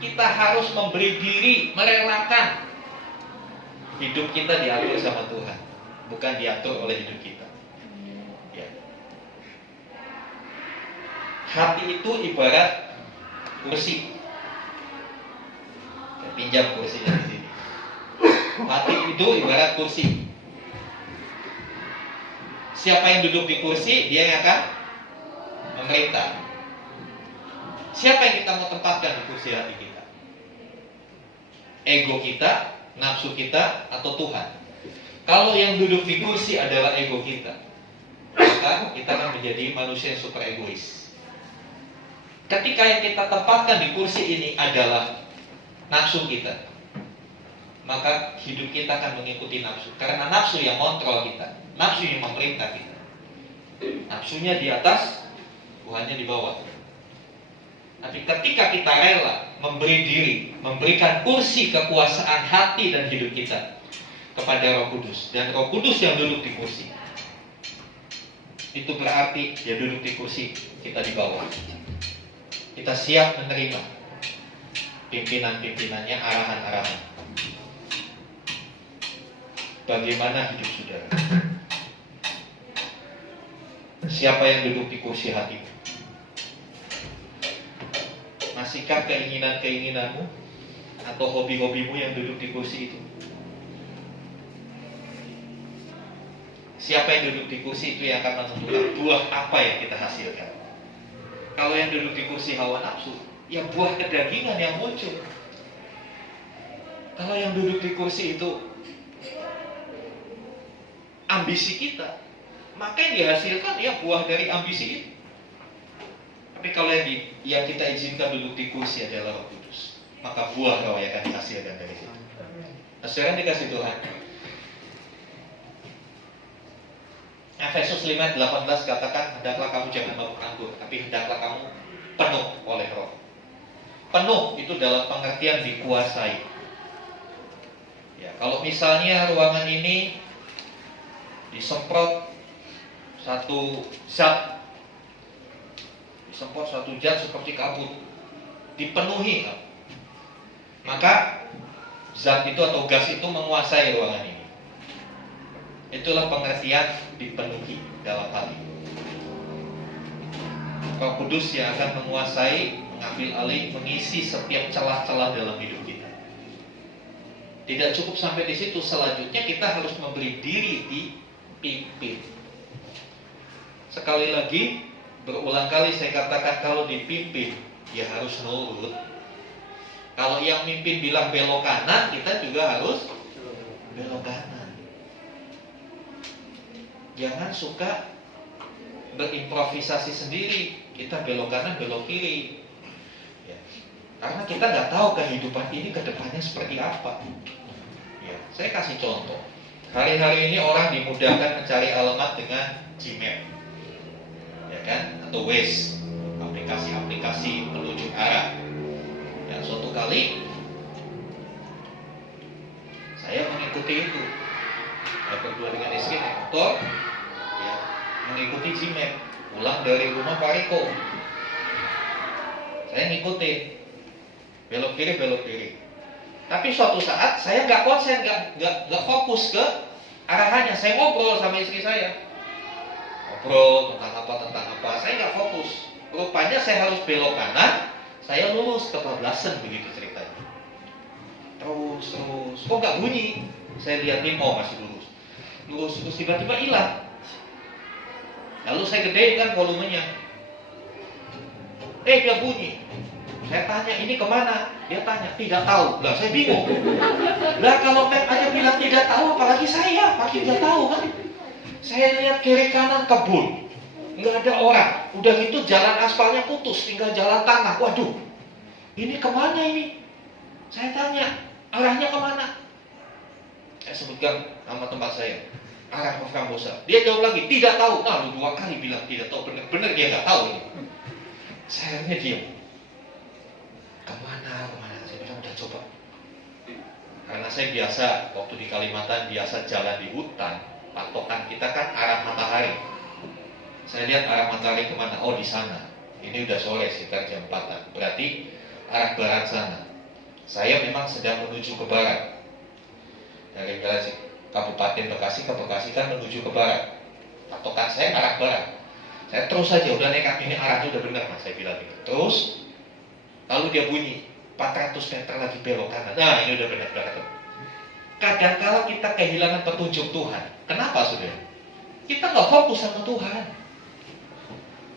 kita harus memberi diri, merelakan hidup kita diatur sama Tuhan, bukan diatur oleh hidup kita. Ya. Hati itu ibarat kursi. Saya pinjam kursinya di sini. Hati itu ibarat kursi. Siapa yang duduk di kursi, dia yang akan memerintah. Siapa yang kita mau tempatkan di kursi hati kita? Ego kita, nafsu kita, atau Tuhan? Kalau yang duduk di kursi adalah ego kita, maka kita akan menjadi manusia yang super egois. Ketika yang kita tempatkan di kursi ini adalah nafsu kita, maka hidup kita akan mengikuti nafsu. Karena nafsu yang kontrol kita, nafsu yang memerintah kita. Nafsunya di atas, Tuhannya di bawah. Tapi ketika kita rela memberi diri, memberikan kursi kekuasaan hati dan hidup kita kepada Roh Kudus, dan Roh Kudus yang duduk di kursi, itu berarti dia duduk di kursi, kita di bawah. Kita siap menerima pimpinan-pimpinannya, arahan-arahan. Bagaimana hidup saudara? Siapa yang duduk di kursi hatimu? Masihkah keinginan-keinginanmu atau hobi-hobimu yang duduk di kursi itu? Siapa yang duduk di kursi itu yang akan menentukan buah apa yang kita hasilkan. Kalau yang duduk di kursi hawa nafsu, ya buah kedagingan yang muncul. Kalau yang duduk di kursi itu ambisi kita, maka yang dihasilkan ya buah dari ambisi itu. Tapi kalau yang kita izinkan duduk di kursi adalah Roh Kudus, maka buah Roh yang akan dihasilkan dari situ. Nah, saudara dikasih Tuhan. Efesus 5:18 katakan, hendaklah kamu jangan mabuk anggur, tapi hendaklah kamu penuh oleh Roh. Penuh itu dalam pengertian dikuasai. Ya, kalau misalnya ruangan ini disemprot satu zat, seperti kabut, dipenuhi, maka zat itu atau gas itu menguasai ruangan ini. Itulah pengertian dipenuhi dalam hati. Roh Kudus yang akan menguasai, mengambil alih, mengisi setiap celah-celah dalam hidup kita. Tidak cukup sampai di situ, selanjutnya kita harus memberi diri dipimpin. Sekali lagi, berulang kali saya katakan, kalau dipimpin, ya harus nurut. Kalau yang mimpin bilang belok kanan, kita juga harus belok kanan. Jangan suka berimprovisasi sendiri, kita belok kanan, belok kiri. Ya. Karena kita nggak tahu kehidupan ini ke depannya seperti apa. Ya, saya kasih contoh. Hari-hari ini orang dimudahkan mencari alamat dengan Gmail, ya kan? Atau Waze, aplikasi-aplikasi penunjuk arah. Ya, suatu kali saya mengikuti itu. Saya berdua dengan istri naik motor, ya, mengikuti Gmail. Pulang dari rumah Pak Riko, saya ngikutin, belok kiri. Tapi suatu saat saya nggak konsen, nggak fokus ke arahannya. Saya ngobrol sama istri saya, ngobrol tentang apa. Saya nggak fokus. Rupanya saya harus belok kanan, saya lurus kebablasan begitu ceritanya. Terus, kok nggak bunyi? Saya lihatin, oh masih lurus, tiba-tiba hilang. Lalu saya gedein kan volumenya. Dia bunyi. Saya tanya, ini kemana? Dia tanya, tidak tahu. Lah saya bingung. Lah kalau map aja bilang tidak tahu, apalagi saya pasti tidak tahu kan? Saya lihat kiri kanan kebun, nggak ada orang. Udah gitu jalan aspalnya putus, tinggal jalan tanah. Waduh, ini kemana ini? Saya tanya, arahnya kemana? Saya sebutkan nama tempat saya, arah Frambosa. Dia jawab lagi, tidak tahu. Nah, lu 2 kali bilang tidak tahu, bener-bener dia nggak tahu ini. Saya akhirnya diam. Kemana? Saya bilang udah coba. Karena saya biasa waktu di Kalimantan biasa jalan di hutan, patokan kita kan arah matahari. Saya lihat arah matahari kemana? Oh di sana. Ini udah sore sekitar jam 4-an. Berarti arah barat sana. Saya memang sedang menuju ke barat. Dari Kabupaten Bekasi ke Bekasi kan menuju ke barat. Patokan saya arah barat. Saya terus saja, udah nekat, ini arahnya udah benar mas, saya bilang gitu. Terus lalu dia bunyi 400 meter lagi belok kanan. Nah ini udah benar. Kadang-kala kita kehilangan petunjuk Tuhan. Kenapa saudara? Kita nggak fokus sama Tuhan.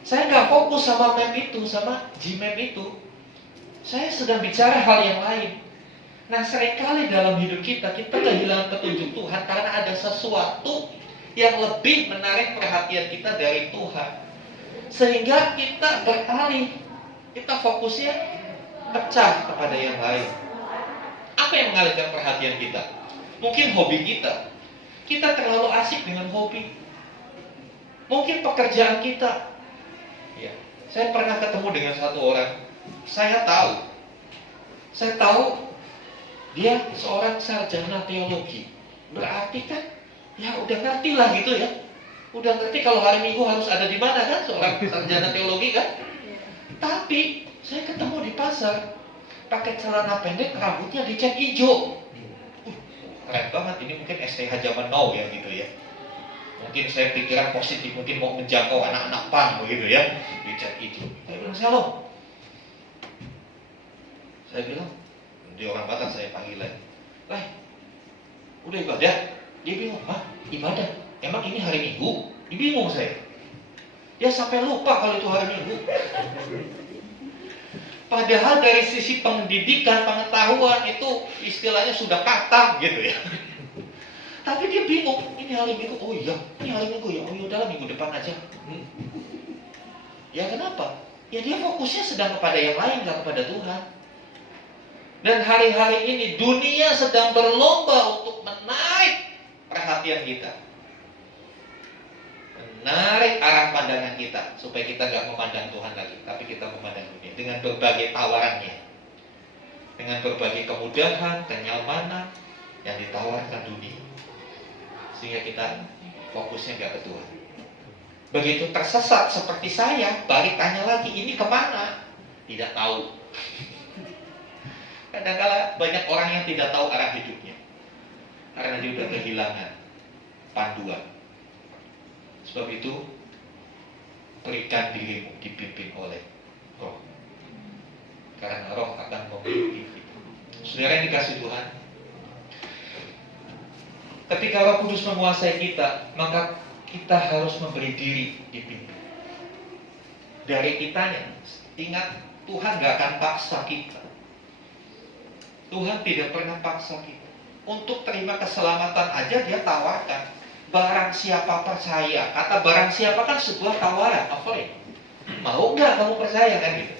Saya nggak fokus sama map itu, sama Gmap itu. Saya sedang bicara hal yang lain. Nah seringkali dalam hidup kita kehilangan petunjuk Tuhan karena ada sesuatu yang lebih menarik perhatian kita dari Tuhan. Sehingga kita beralih, kita fokusnya pecah kepada yang lain. Apa yang mengalihkan perhatian kita? Mungkin hobi kita. Kita terlalu asik dengan hobi. Mungkin pekerjaan kita. Ya, saya pernah ketemu dengan satu orang. Saya tahu dia seorang sarjana teologi. Berarti kan ya udah ngerti lah gitu ya. Udah ngerti kalau hari Minggu harus ada di mana kan seorang sarjana teologi kan. Tapi saya ketemu di pasar pakai celana pendek, rambutnya dicat hijau. Keren banget, ini mungkin STH zaman now ya gitu ya. Mungkin saya pikiran positif, mungkin mau menjangkau anak-anak PAN begitu ya. Dicat hijau. Saya bilang, "Shalom." Saya bilang, di orang Batak saya panggil lagi. Udah ibadah? Dia bingung, "Hah? Ibadah? Emang ini hari Minggu?" Bingung saya. Dia sampai lupa kalau itu hari Minggu. Padahal dari sisi pendidikan, pengetahuan itu istilahnya sudah katam gitu ya. Tapi dia bingung, ini hari Minggu, oh iya, ini hari Minggu ya, oh yaudahlah minggu depan aja. Ya kenapa? Ya dia fokusnya sedang kepada yang lain, gak kepada Tuhan. Dan hari-hari ini dunia sedang berlomba untuk menarik perhatian kita, menarik arah pandangan kita, supaya kita gak memandang Tuhan lagi, tapi kita memandang dunia dengan berbagai tawarannya, dengan berbagai kemudahan, kenyamanan yang ditawarkan dunia, sehingga kita fokusnya gak ke Tuhan. Begitu tersesat seperti saya, balik tanya lagi, ini kemana? Tidak tahu. Kadang-kala banyak orang yang tidak tahu arah hidupnya karena dia sudah kehilangan panduan. Sebab itu berikan dirimu dipimpin oleh Roh, karena Roh akan memimpin kita. Saudara yang dikasih Tuhan, Ketika Roh Kudus menguasai kita, maka kita harus memberi diri dipimpin. Dari kitanya, ingat, Tuhan gak akan paksa kita. Tuhan tidak pernah paksa kita. Untuk terima keselamatan aja dia tawarkan. Barang siapa percaya. Kata barang siapa kan sebuah tawaran, offering. Mau gak kamu percaya kan gitu?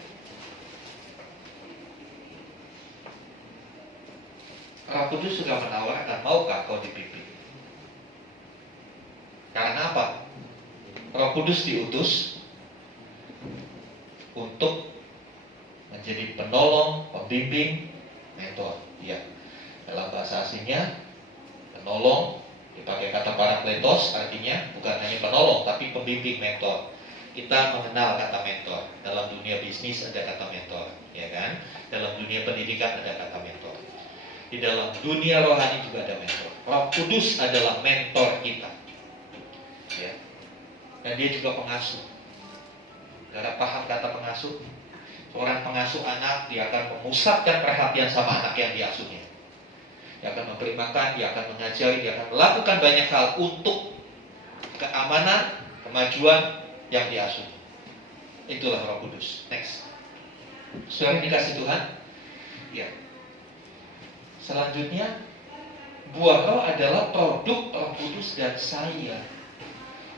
Roh Kudus sudah menawarkan, maukah kau dipimpin? Karena apa? Roh Kudus diutus untuk menjadi penolong, pembimbing, mentor. Ya, dalam bahasa aslinya penolong dipakai kata parakletos, artinya bukan hanya penolong tapi pembimbing, mentor. Kita mengenal kata mentor. Dalam dunia bisnis ada kata mentor, ya kan? Dalam dunia pendidikan ada kata mentor. Di dalam dunia rohani juga ada mentor. Roh Kudus adalah mentor kita, ya. Dan dia juga pengasuh. Saudara paham kata pengasuh? Seorang pengasuh anak, dia akan memusatkan perhatian sama anak yang diasuhnya. Dia akan memberi makan, dia akan mengajari, dia akan melakukan banyak hal untuk keamanan, kemajuan yang diasuh. Itulah Roh Kudus. Next. Saudara dikasih Tuhan? Ya. Selanjutnya, buah roh adalah produk Roh Kudus dan saya.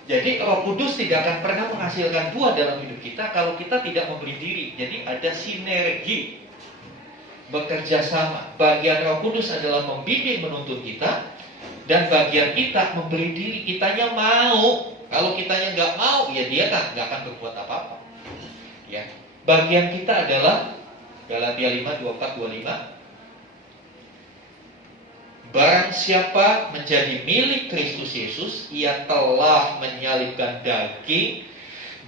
Jadi Roh Kudus tidak akan pernah menghasilkan buah dalam hidup kita kalau kita tidak memberi diri. Jadi ada sinergi, bekerja sama. Bagian Roh Kudus adalah membimbing, menuntun kita, dan bagian kita memberi diri. Kitanya mau. Kalau kitanya nggak mau, ya dia kan nggak akan berbuat apa-apa. Ya. Bagian kita adalah Galatia 5:24-25. Barang siapa menjadi milik Kristus Yesus, ia telah menyalibkan daging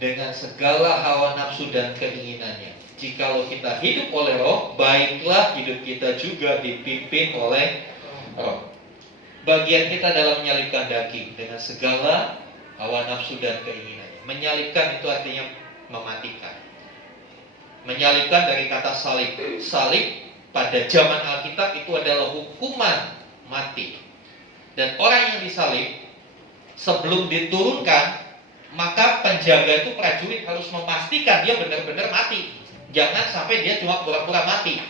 dengan segala hawa nafsu dan keinginannya. Jikalau kita hidup oleh Roh, baiklah hidup kita juga dipimpin oleh Roh. Bagian kita dalam menyalibkan daging dengan segala hawa nafsu dan keinginannya. Menyalibkan itu artinya mematikan. Menyalibkan dari kata salib. Salib pada zaman Alkitab itu adalah hukuman mati. Dan orang yang disalib sebelum diturunkan, maka penjaga itu prajurit harus memastikan dia benar-benar mati. Jangan sampai dia cuma pura-pura mati.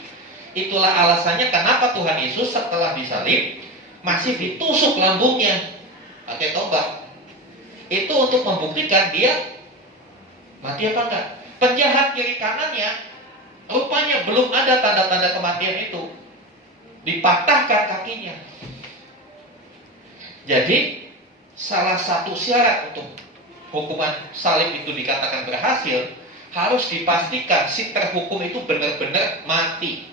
Itulah alasannya kenapa Tuhan Yesus setelah disalib masih ditusuk lambungnya pakai tombak. Itu untuk membuktikan dia mati apa enggak. Penjahat kiri kanannya rupanya belum ada tanda-tanda kematian itu. Dipatahkan kakinya. Jadi salah satu syarat untuk hukuman salib itu dikatakan berhasil, harus dipastikan si terhukum itu benar-benar mati.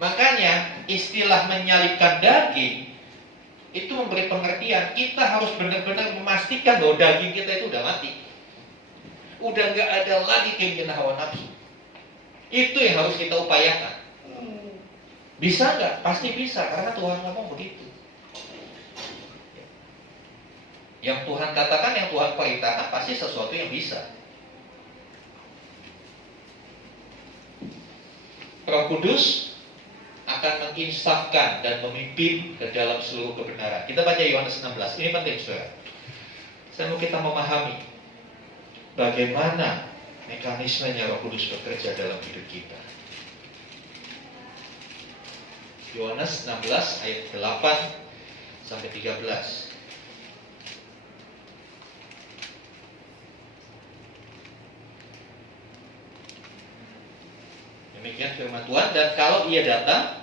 Makanya istilah menyalibkan daging itu memberi pengertian kita harus benar-benar memastikan bahwa daging kita itu udah mati. Udah gak ada lagi keinginan hawa nafsu. Itu yang harus kita upayakan. Bisa nggak? Pasti bisa, karena Tuhan ngomong begitu. Yang Tuhan katakan, yang Tuhan perintahkan pasti sesuatu yang bisa. Roh Kudus akan menginsafkan dan memimpin ke dalam seluruh kebenaran. Kita baca Yohanes 16. Ini penting, saudara. Saya mau kita memahami bagaimana mekanismenya Roh Kudus bekerja dalam hidup kita. Yohanes 16 ayat 8 sampai 13. Demikian firman Tuhan. Dan kalau ia datang,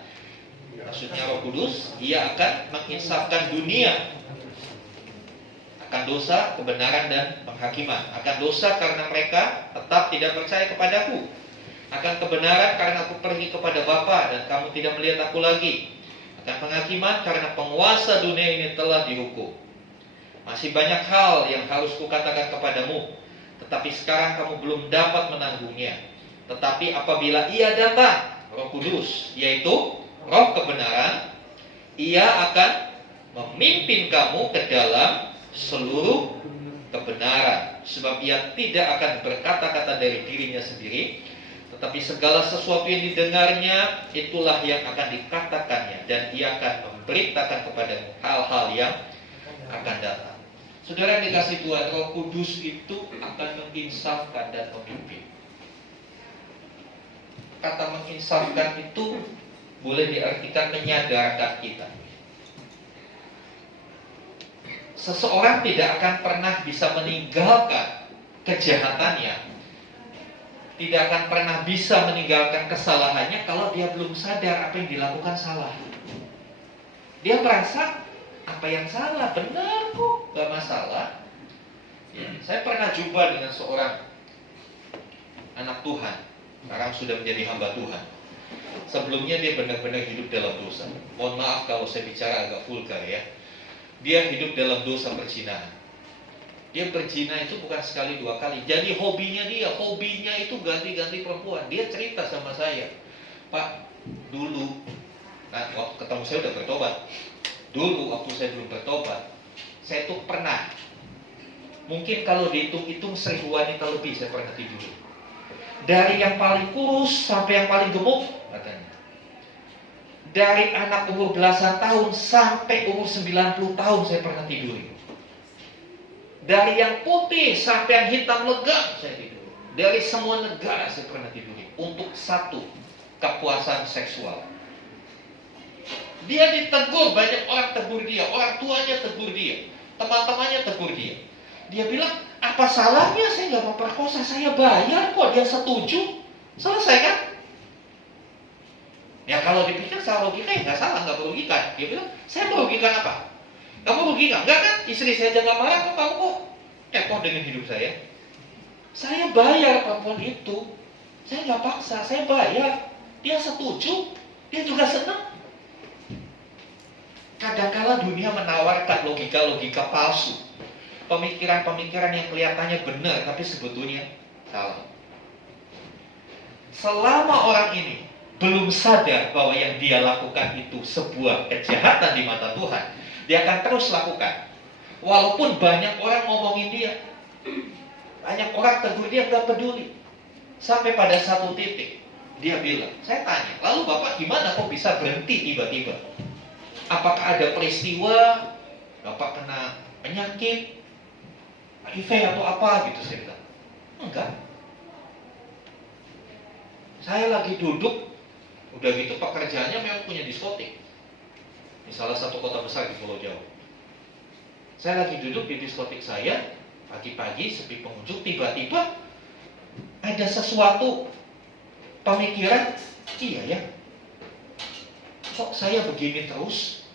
maksudnya Roh Kudus, ia akan menginsafkan dunia akan dosa, kebenaran, dan penghakiman. Akan dosa karena mereka tetap tidak percaya kepadaku. Akan kebenaran karena aku pergi kepada Bapa dan kamu tidak melihat aku lagi. Akan penghakiman karena penguasa dunia ini telah dihukum. Masih banyak hal yang harus kukatakan kepadamu, tetapi sekarang kamu belum dapat menanggungnya. Tetapi apabila ia datang, Roh Kudus, yaitu Roh kebenaran, ia akan memimpin kamu ke dalam seluruh kebenaran. Sebab ia tidak akan berkata-kata dari dirinya sendiri, Tetapi segala sesuatu yang didengarnya, itulah yang akan dikatakannya, dan ia akan memberitakan kepadamu hal-hal yang akan datang. Saudara yang dikasih Tuhan, Roh Kudus itu akan menginsafkan dan memimpin. Kata menginsafkan itu boleh diartikan menyadarkan kita. Seseorang tidak akan pernah bisa meninggalkan kejahatannya, tidak akan pernah bisa meninggalkan kesalahannya kalau dia belum sadar apa yang dilakukan salah. Dia merasa apa yang salah, benar kok, gak masalah. Ya, saya pernah jumpa dengan seorang anak Tuhan, sekarang sudah menjadi hamba Tuhan. Sebelumnya dia benar-benar hidup dalam dosa. Mohon maaf kalau saya bicara agak vulgar ya. Dia hidup dalam dosa perzinahan. Dia berzina itu bukan sekali dua kali. Jadi hobinya itu ganti-ganti perempuan. Dia cerita sama saya, Pak, dulu, nah waktu ketemu saya udah bertobat. Dulu waktu saya belum bertobat, saya tuh pernah, mungkin kalau dihitung-hitung 1000 wanita lebih saya pernah tidur. Dari yang paling kurus sampai yang paling gemuk, katanya. Dari anak umur belasan tahun sampai umur 90 tahun saya pernah tidur. Dari yang putih sampai yang hitam legam saya tidur. Dari semua negara saya pernah tidur. Untuk satu, kepuasan seksual. Dia ditegur, banyak orang tegur dia. Orang tuanya tegur dia, teman-temannya tegur dia. Dia bilang, apa salahnya saya gak memperkosa, saya bayar kok, dia setuju. Selesai kan? Ya kalau dipikir salah logika ya gak salah, gak merugikan. Dia bilang, saya merugikan apa? Kamu merugikan? Enggak kan? Istri saya aja gak marah, kamu kok kepo dengan hidup saya. Saya bayar perempuan itu. Saya gak paksa, saya bayar. Dia setuju, dia juga senang. Kadangkala dunia menawarkan logika-logika palsu, pemikiran-pemikiran yang kelihatannya benar tapi sebetulnya salah. Selama orang ini belum sadar bahwa yang dia lakukan itu sebuah kejahatan di mata Tuhan, dia akan terus lakukan. Walaupun banyak orang ngomongin dia, banyak orang tegur dia, gak peduli. Sampai pada satu titik dia bilang, saya tanya, lalu Bapak gimana kok bisa berhenti tiba-tiba? Apakah ada peristiwa Bapak kena penyakit HIV atau apa gitu? Saya bilang, enggak. Saya lagi duduk, udah gitu pekerjaannya memang punya diskotik di salah satu kota besar di Pulau Jawa. Saya lagi duduk di diskotik saya, pagi-pagi sepi pengunjung, tiba-tiba ada sesuatu pemikiran, iya ya, kok saya begini terus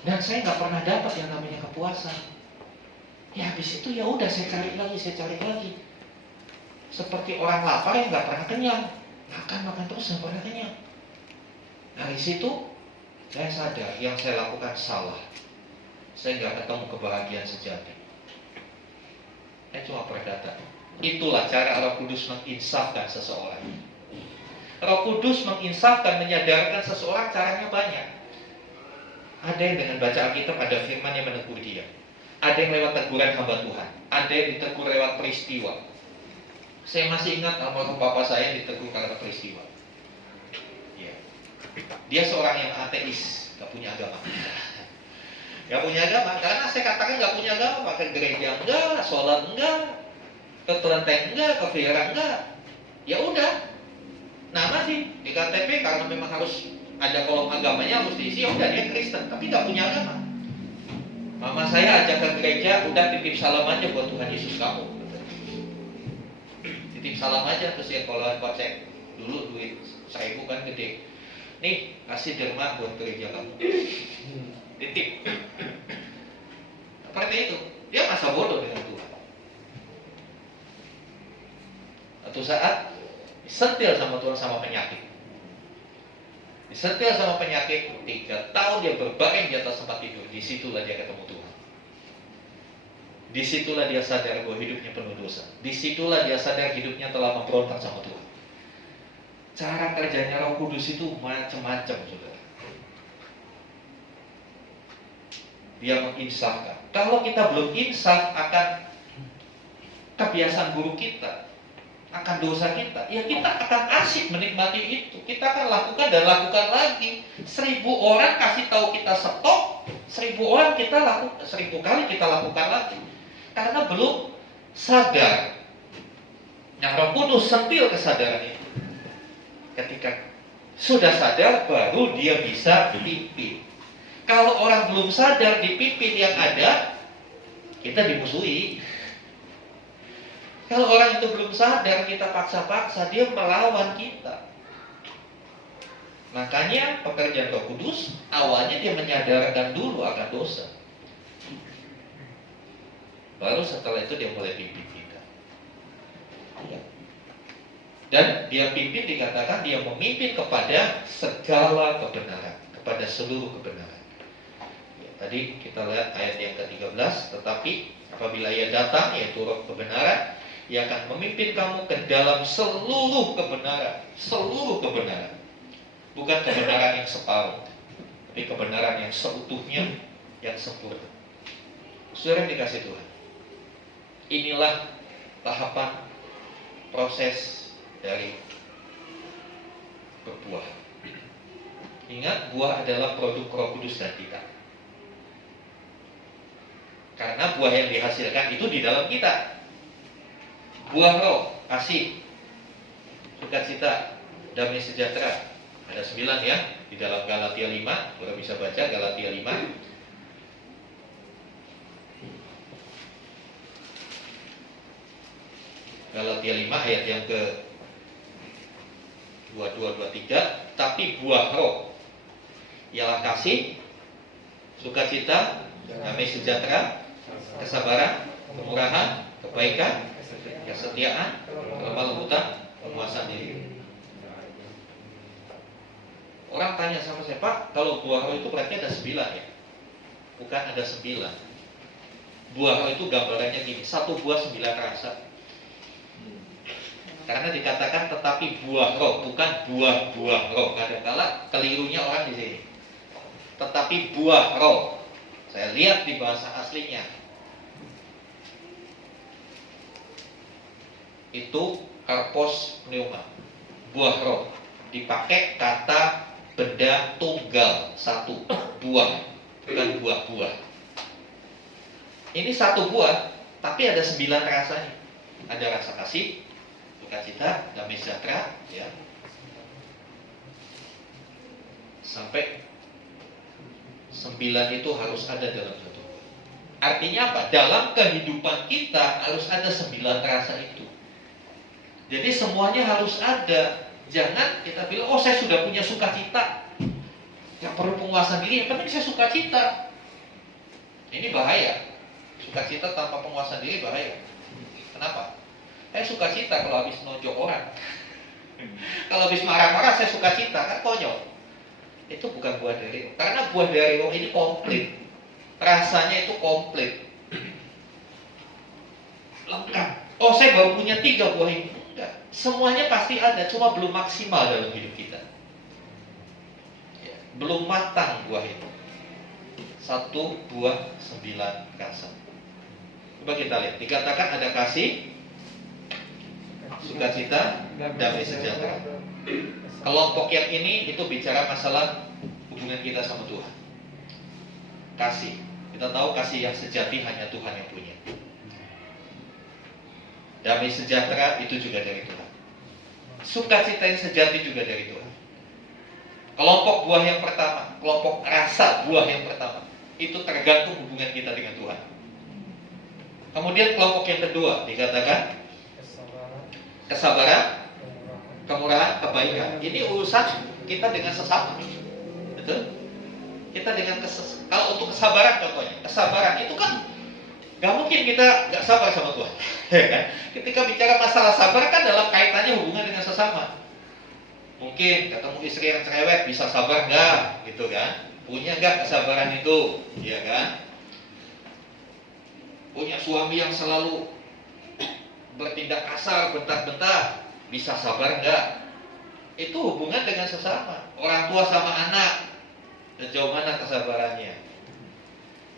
dan saya nggak pernah dapat yang namanya kepuasan. Ya habis itu ya udah saya cari lagi. Seperti orang lapar yang nggak pernah kenyang, makan terus nggak pernah kenyang. Dari situ saya sadar yang saya lakukan salah. Saya nggak ketemu kebahagiaan sejati. Saya cuma berkata, itulah cara Roh Kudus menginsafkan seseorang. Roh Kudus menginsafkan, menyadarkan seseorang caranya banyak. Ada yang dengan baca Alkitab, ada firman yang menegur dia. Ada yang lewat teguran hamba Tuhan. Ada yang ditegur lewat peristiwa. Saya masih ingat almarhum papa saya ditegur karena peristiwa. Ya. Dia seorang yang ateis, gak punya agama. Gak punya agama, karena saya katakan gak punya agama. Ke gereja enggak, sholat enggak, ke kelenteng enggak, ke vihara enggak. Ya udah, nama sih di KTP karena memang harus ada kolom agamanya harus diisi. Ya udah dia Kristen, tapi gak punya agama. Mama saya ajak ke gereja, udah titip salam aja buat Tuhan Yesus kamu. Titip salam aja, terus ya kalau kocek dulu duit 1000 kan gede. Nih kasih derma buat gereja kamu. Titip. Seperti itu. Dia masa bodoh dengan Tuhan. Satu saat disentil sama Tuhan sama penyakit. Disentil sama penyakit 3 tahun dia berbaring di atas tempat tidur. Disitulah dia ketemu Tuhan. Disitulah dia sadar bahwa hidupnya penuh dosa. Disitulah dia sadar hidupnya telah memberontak sama Tuhan. Cara kerjanya Roh Kudus itu macam-macam, saudara. Dia menginsafkan. Kalau kita belum insaf akan kebiasaan buruk kita, akan dosa kita, ya kita akan asik menikmati itu. Kita akan lakukan dan lakukan lagi. 1000 orang kasih tahu kita stop, 1000 orang kita lakukan, 1000 kali kita lakukan lagi. Karena belum sadar. Yang Roh Kudus sentil kesadaran itu. Ketika sudah sadar, baru dia bisa pimpin. Kalau orang belum sadar dipimpin yang ada, kita dimusuhi. Kalau orang itu belum sadar, kita paksa-paksa, dia melawan kita. Makanya pekerjaan Roh Kudus awalnya dia menyadarkan dulu akan dosa. Baru setelah itu dia mulai pimpin kita. Dan dia pimpin dikatakan dia memimpin kepada segala kebenaran, kepada seluruh kebenaran. Tadi kita lihat ayat yang ke-13, tetapi apabila ia datang, yaitu Roh kebenaran, ia akan memimpin kamu ke dalam seluruh kebenaran. Seluruh kebenaran. Bukan kebenaran yang separuh, tapi kebenaran yang seutuhnya, yang sempurna. Saudara yang dikasih Tuhan, inilah tahapan proses dari berbuah. Ingat, buah adalah produk Roh Kudus dan kita. Karena buah yang dihasilkan itu di dalam kita. Buah roh, kasih, sukacita, damai sejahtera. Ada 9 ya, di dalam Galatia 5. Sudah bisa baca Galatia 5. Galatia 5 ayat yang ke 22-23. Tapi buah roh ialah kasih, sukacita, damai sejahtera, kesabaran, kemurahan, kebaikan, kesetiaan, kelemah lembutan, penguasaan diri. Orang tanya sama saya, Pak, kalau buah roh itu berarti ada 9 ya? Bukan ada 9. Buah roh itu gambarannya gini, satu buah 9 rasa. Karena dikatakan tetapi buah roh, bukan buah-buah roh. Kadang-kala kelirunya orang di sini. Tetapi buah roh. Saya lihat di bahasa aslinya. Itu karpos pneuma, buah roh. Dipakai kata benda tunggal, satu, buah, bukan buah-buah. Ini satu buah, tapi ada 9 rasanya. Ada rasa kasih, sukacita, damai sejahtera, ya. Sampai 9 itu harus ada dalam satu. Artinya apa? Dalam kehidupan kita harus ada 9 rasa itu. Jadi semuanya harus ada. Jangan kita bilang, oh saya sudah punya sukacita, yang perlu penguasaan diri, yang penting saya sukacita. Ini bahaya. Sukacita tanpa penguasaan diri bahaya. Kenapa? Saya sukacita kalau habis nonjok orang. Kalau habis marah-marah saya sukacita, kan konyol. Itu bukan buah dari roh. Karena buah dari roh ini komplit. Rasanya itu komplit, lengkap. Oh saya baru punya 3 buah ini. Enggak. Semuanya pasti ada, cuma belum maksimal dalam hidup kita ya, belum matang buah itu. 1 buah 9 rasa. Coba kita lihat. Dikatakan ada kasih, sukacita, damai sejahtera. Kelompok yang ini itu bicara masalah hubungan kita sama Tuhan. Kasih. Kita tahu kasih yang sejati hanya Tuhan yang punya. Damai sejahtera itu juga dari Tuhan. Sukacita yang sejati juga dari Tuhan. Kelompok buah yang pertama, kelompok rasa buah yang pertama, itu tergantung hubungan kita dengan Tuhan. Kemudian kelompok yang kedua dikatakan kesabaran, kemurahan, kebaikan. Ini urusan kita dengan sesama. Betul? Kita dengan kalau untuk kesabaran contohnya, kesabaran itu kan gak mungkin kita gak sabar sama Tuhan. Ketika bicara masalah sabar kan dalam kaitannya hubungan dengan sesama. Mungkin ketemu istri yang cerewet, bisa sabar gak? Gitu kan? Punya gak kesabaran itu? Iya kan? Punya suami yang selalu bertindak kasar, bentak-bentak, bisa sabar gak? Itu hubungan dengan sesama. Orang tua sama anak, sejauh mana kesabarannya?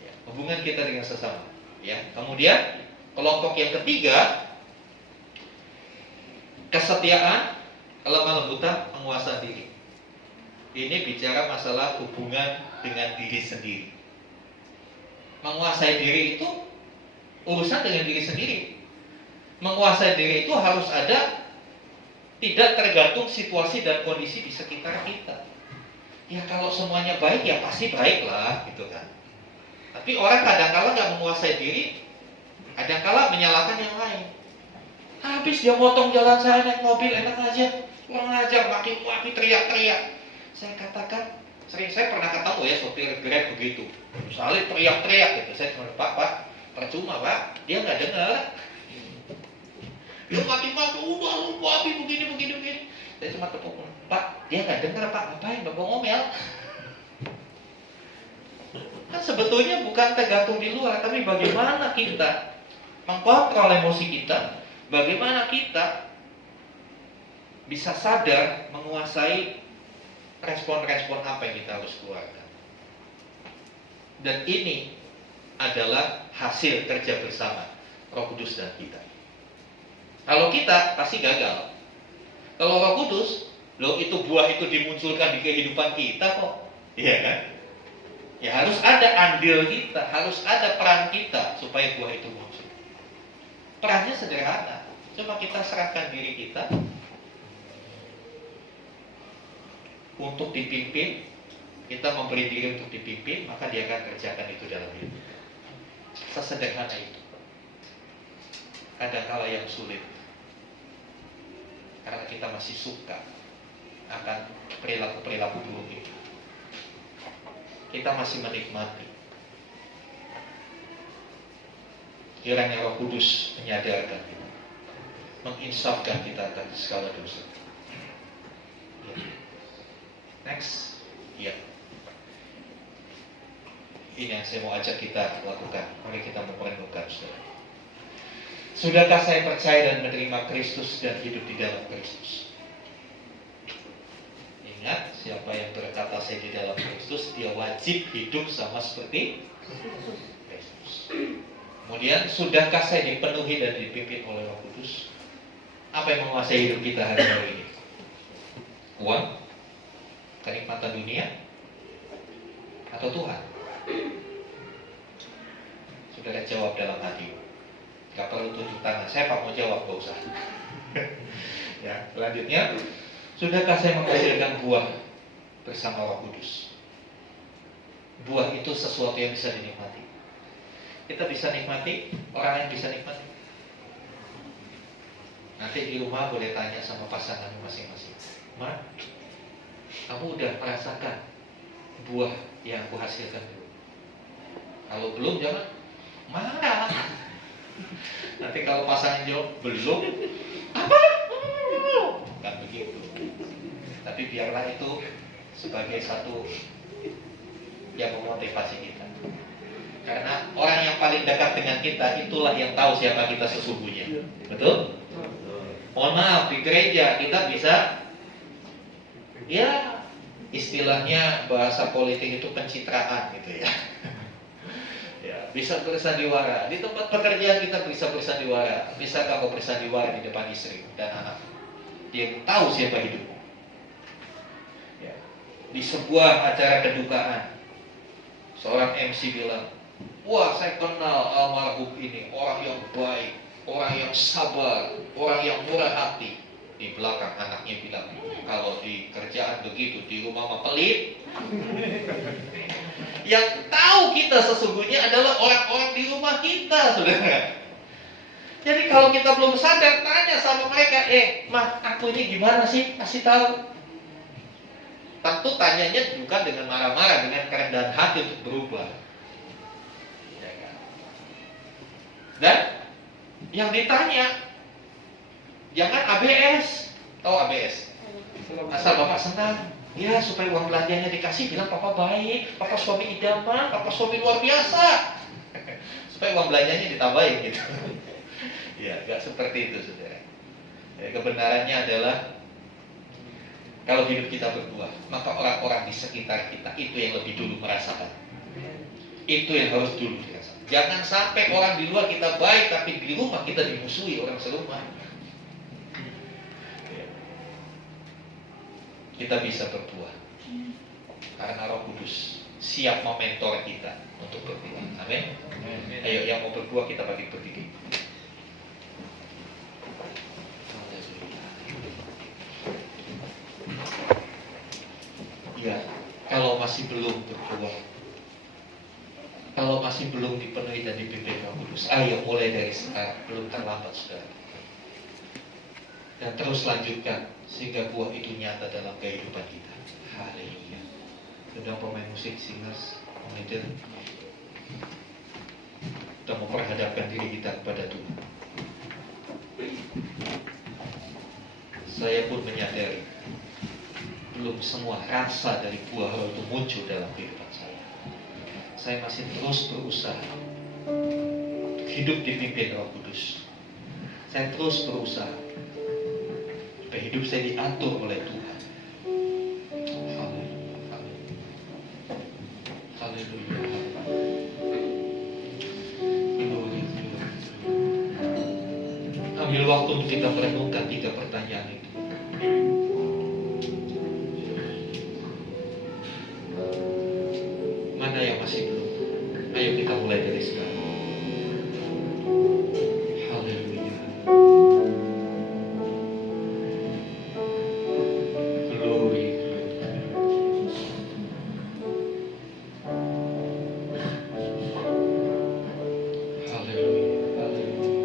Ya, hubungan kita dengan sesama. Ya, kemudian kelompok yang ketiga Kesetiaan, kelemah lembutan, penguasaan diri. Ini bicara masalah hubungan dengan diri sendiri. Menguasai diri itu urusan dengan diri sendiri. Menguasai diri itu harus ada, tidak tergantung situasi dan kondisi di sekitar kita. Ya kalau semuanya baik ya pasti baik lah gitu kan. Tapi orang kadang-kala nggak menguasai diri, kadang-kala menyalahkan yang lain. Habis dia motong jalan saya naik mobil enak aja, kurang ajar, maki-maki, teriak-teriak. Saya katakan, saya pernah ketemu ya sopir Grab begitu. Misalnya teriak-teriak gitu, saya cuma Pak, percuma Pak, dia nggak dengar. Dia maki-maki, udah lu begini. Saya cuma tepuk, Pak, dia nggak dengar Pak, ngapain Bapak ngomel? Kan sebetulnya bukan tergantung di luar, tapi bagaimana kita mengkontrol emosi kita, bagaimana kita bisa sadar menguasai respon-respon apa yang kita harus keluarkan. Dan ini adalah hasil kerja bersama Roh Kudus dan kita. Kalau kita pasti gagal. Kalau Roh Kudus, loh itu buah itu dimunculkan di kehidupan kita kok. Iya kan? Ya harus ada andil kita, harus ada peran kita supaya buah itu muncul. Perannya sederhana. Cuma kita serahkan diri kita untuk dipimpin, kita memberi diri untuk dipimpin, maka dia akan kerjakan itu dalam hidup. Sesederhana itu. Kadang-kala yang sulit, karena kita masih suka akan perilaku-perilaku buruk itu. Kita masih menikmati. Kiranya Roh Kudus menyadarkan kita, menginsafkan kita akan segala dosa. Next, ya. Ini yang saya mau ajak kita lakukan. Mari kita merenungkan, saudara. Sudahkah saya percaya dan menerima Kristus dan hidup di dalam Kristus? Ingat, siapa yang berkata saya di dalam Kristus, dia wajib hidup sama seperti Kristus. Kemudian, sudahkah saya dipenuhi dan dipimpin oleh Roh Kudus? Apa yang menguasai hidup kita hari ini? Uang? Kenikmatan dunia? Atau Tuhan? Saudara jawab dalam hati. Gak perlu tunjuk tangan. Saya pak mau jawab, gak usah. Ya, selanjutnya, sudahkah saya menghasilkan buah bersama Roh Kudus? Buah itu sesuatu yang bisa dinikmati. Kita bisa nikmati, orang lain bisa nikmati. Nanti di rumah boleh tanya sama pasangan masing-masing. Ma, kamu udah merasakan buah yang aku hasilkan dulu? Kalau belum, jangan marah. Nanti kalau pasangan jawab belum, apa? Bukan begitu. Tapi biarlah itu sebagai satu yang memotivasi kita. Karena orang yang paling dekat dengan kita, itulah yang tahu siapa kita sesungguhnya. Betul? Mohon maaf, di gereja kita bisa, ya istilahnya bahasa politik itu pencitraan gitu ya. Ya, bisa bersandiwara. Di tempat pekerjaan kita bisa bersandiwara. Bisa kamu bersandiwara di depan istri dan anak. Dia tahu siapa hidupmu. Ya. Di sebuah acara kedukaan, seorang MC bilang, wah saya kenal almarhum ini, orang yang baik, orang yang sabar, orang yang murah hati. Di belakang anaknya bilang, kalau di kerjaan begitu, di rumah mah pelit. Yang tahu kita sesungguhnya adalah orang-orang di rumah kita, saudara. Jadi kalau kita belum sadar, tanya sama mereka, mah aku ini gimana sih? Kasih tahu. Tentu tanyanya bukan dengan marah-marah, dengan kerendahan hati untuk berubah. Dan yang ditanya, jangan ABS. Tahu ABS? Asal Bapak senang. Ya, supaya uang belanjanya dikasih, bilang Papa baik, Papa suami idaman, Papa suami luar biasa. Supaya uang belanjanya ditambahin gitu. Ya, gak seperti itu, saudara. Ya, kebenarannya adalah kalau hidup kita berbuah, maka orang-orang di sekitar kita itu yang lebih dulu merasakan. Itu yang harus dulu dirasakan. Jangan sampai orang di luar kita baik, tapi di rumah kita dimusuhi orang serumah. kita bisa berbuah. Karena Roh Kudus siap mementor kita untuk berbuah. Amin. Ayo yang mau berbuah kita bagi berdiri. Ya, kalau masih belum berbuah, kalau masih belum dipenuhi dan dipimpin Roh Kudus, ayo mulai dari sekarang, belum terlambat saudara. Dan terus lanjutkan sehingga buah itu nyata dalam kehidupan kita. Haleluya. Undang pemain musik, singers, manajer, kita memperhadapkan diri kita kepada Tuhan. Saya pun menyadari belum semua rasa dari buah roh itu muncul dalam kehidupan saya. Saya masih terus berusaha untuk hidup dipimpin Roh Kudus. Saya terus berusaha supaya hidup saya diatur oleh Tuhan. Haleluya. Haleluya. Ambil waktu untuk kita merenungkan 3 pertanyaan itu. Mana yang masih belum? Ayo kita mulai dari sekarang. Haleluya. Glory. Haleluya. Haleluya.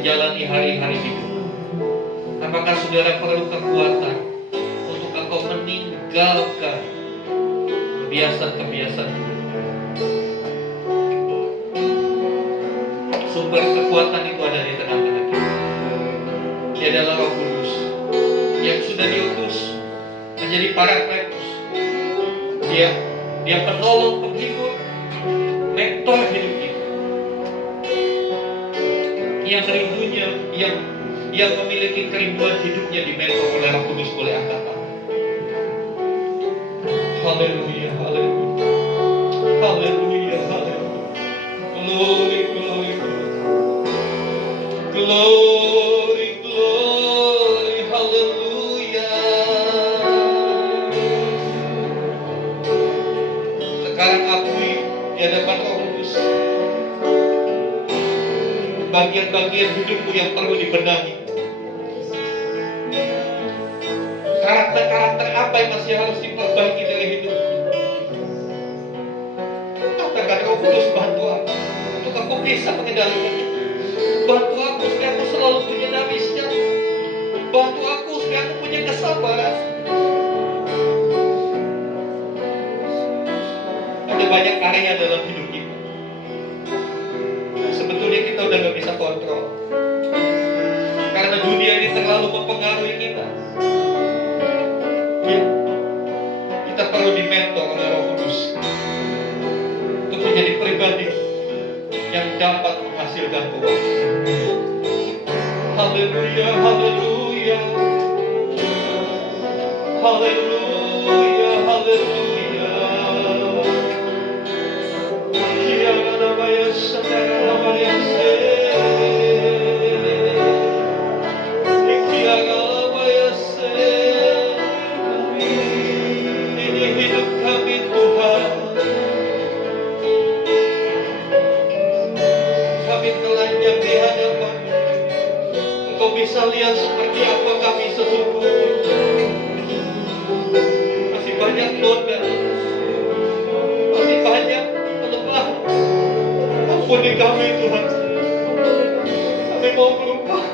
menjalani hari-hari hidup? Apakah saudara perlu kekuatan untuk engkau meninggalkan kebiasaan-kebiasaan dulu? Sumber kekuatan itu ada di tengah-tengah kita. Dia adalah Roh Kudus yang sudah diutus menjadi Parakletos. Dia penolong, penghibur, mentor hidup kita. Yang rindunya, yang memiliki kerinduan hidupnya di mentor oleh Roh Kudus boleh angkat tangan. Haleluya, haleluya, haleluya, haleluya. Glory, glory, glory, glory, haleluya. Sekarang akui di hadapan Roh Kudus bagian-bagian hidupmu yang perlu dibenahi. Karakter-karakter apa yang masih harus diperbaiki dari hidupmu? Katakan, Roh Kudus, bantu aku untuk aku bisa mengendalikan itu. Bantu aku supaya aku selalu punya damai sejahtera. Bantu aku supaya aku punya kesabaran. Ada banyak area dalam hidup kita sebetulnya kita udah gak bisa kontrol, karena dunia ini terlalu mempengaruhi kita. Ya, kita perlu dimentor oleh Roh Kudus untuk menjadi pribadi yang dapat menghasilkan uang. Haleluya, haleluya, haleluya, haleluya. Ini hidup kami, Tuhan. Kami telanjang di hadapan. Engkau bisa lihat seperti apa kami sesungguhnya. Masih banyak noda, masih banyak kelemahan. Ampuni kami, Tuhan. Kami mau berubah.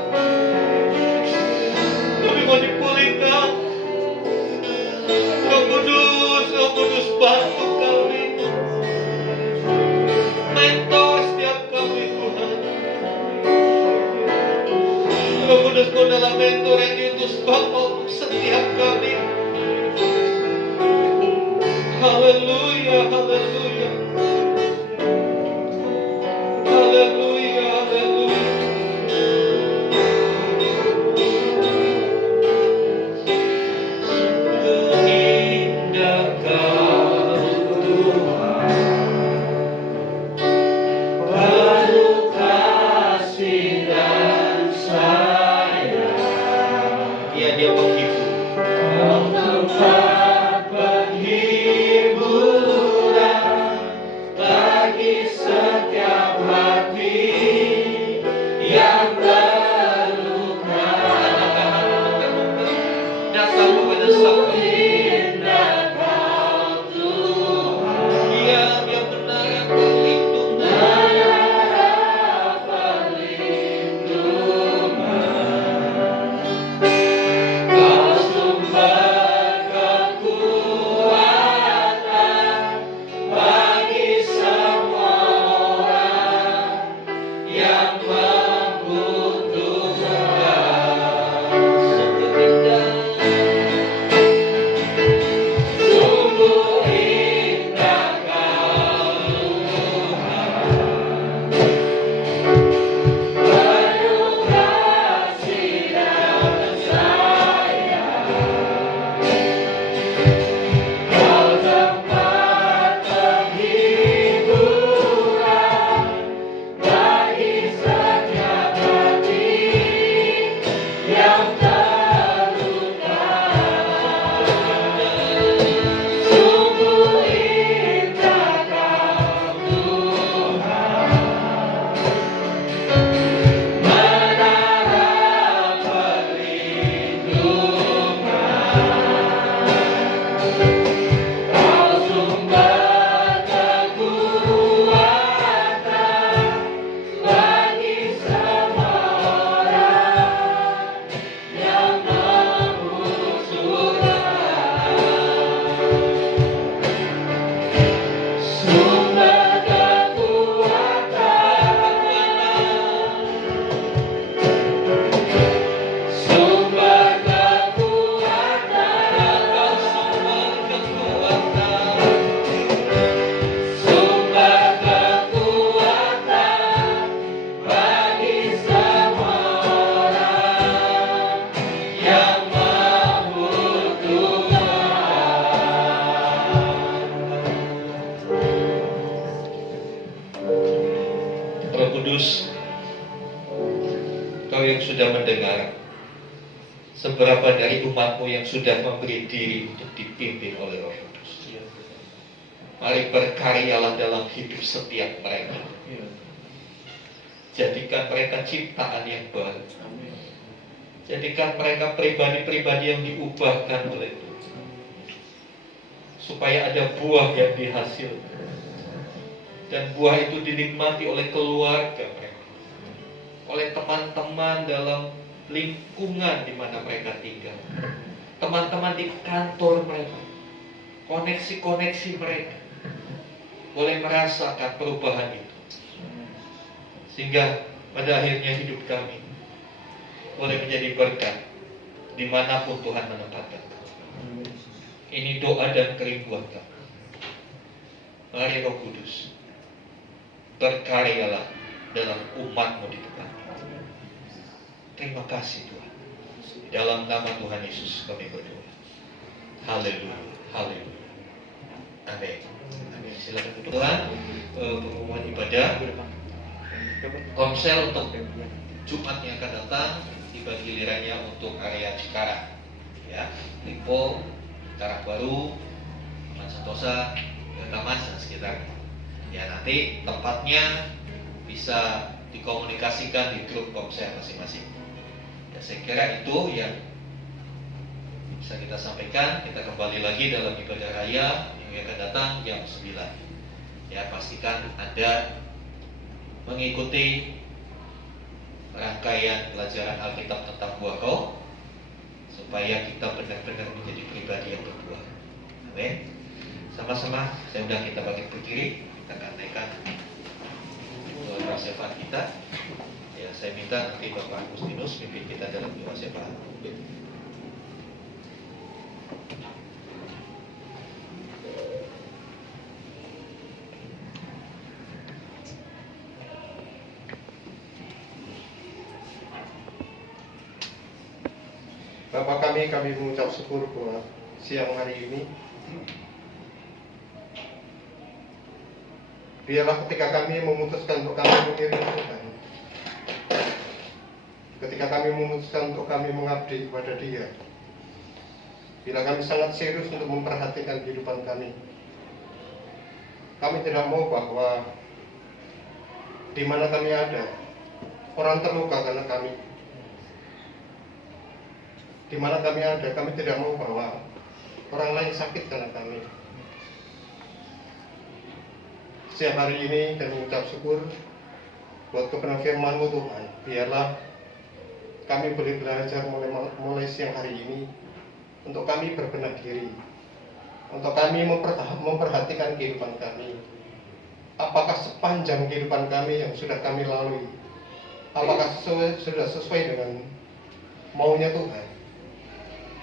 Kami mau dipulihkan. Roh Kudus, bantu kami. Mentor setiap kami, Tuhan. Roh Kudus adalah mentor yang diutus Bapa untuk setiap kami. Haleluya, haleluya. Haleluya, haleluya. Indah Kau, Tuhan, penuh kasih dan sayang. Dia penghibur. Tempat penghiburan Kudus, Kau yang sudah mendengar, seberapa dari umat-Mu yang sudah memberi diri untuk dipimpin oleh Roh Kudus. Mari berkaryalah dalam hidup setiap mereka. Jadikan mereka ciptaan yang baru. Jadikan mereka pribadi-pribadi yang diubahkan oleh Tuhan, supaya ada buah yang dihasilkan, dan buah itu dinikmati oleh keluarga mereka, oleh teman-teman dalam lingkungan di mana mereka tinggal, teman-teman di kantor mereka, koneksi-koneksi mereka boleh merasakan perubahan itu, sehingga pada akhirnya hidup kami boleh menjadi berkat dimanapun Tuhan menempatkan. Ini doa dan kerinduan kami. Mari Roh Kudus, berkaryalah dalam umat-Mu di depan. Terima kasih Tuhan. Dalam nama Tuhan Yesus kami berdoa. Haleluya, haleluya. Amin. Amin. Silakan Tuhan, pengumuman ibadah komsel untuk Jumat yang akan datang dibagi gilirannya untuk area Cikarang, ya, Lipo, Karang Baru, Taman Sentosa, Taman dan sekitarnya. Ya, nanti tempatnya bisa dikomunikasikan di grup komsel masing-masing. Ya, saya kira itu yang bisa kita sampaikan. Kita kembali lagi dalam ibadah raya yang akan datang jam 9. Ya, pastikan Anda mengikuti rangkaian pelajaran Alkitab tentang buah roh, supaya kita benar-benar menjadi pribadi yang berbuah. Amin. Sama-sama saya undang kita bangkit berdiri. Kita akan naikkan doa syafaat kita. Ya, saya minta nanti Bapak Agustinus pimpin kita dalam doa syafaat. Bapa kami mengucap syukur buat siang hari ini. Biarlah ketika kami memutuskan untuk kami mengiring Tuhan, ketika kami memutuskan untuk kami mengabdi kepada Dia, bila kami sangat serius untuk memperhatikan kehidupan kami tidak mau bahwa di mana kami ada, orang terluka karena kami. Di mana kami ada, kami tidak mau bahwa orang lain sakit karena kami. Setiap hari ini kami mengucap syukur buat kebenaran firman-Mu Tuhan. Biarlah kami boleh belajar mulai siang hari ini untuk kami berbenah diri, untuk kami memperhatikan kehidupan kami. Apakah sepanjang kehidupan kami yang sudah kami lalui, apakah sudah sesuai dengan maunya Tuhan,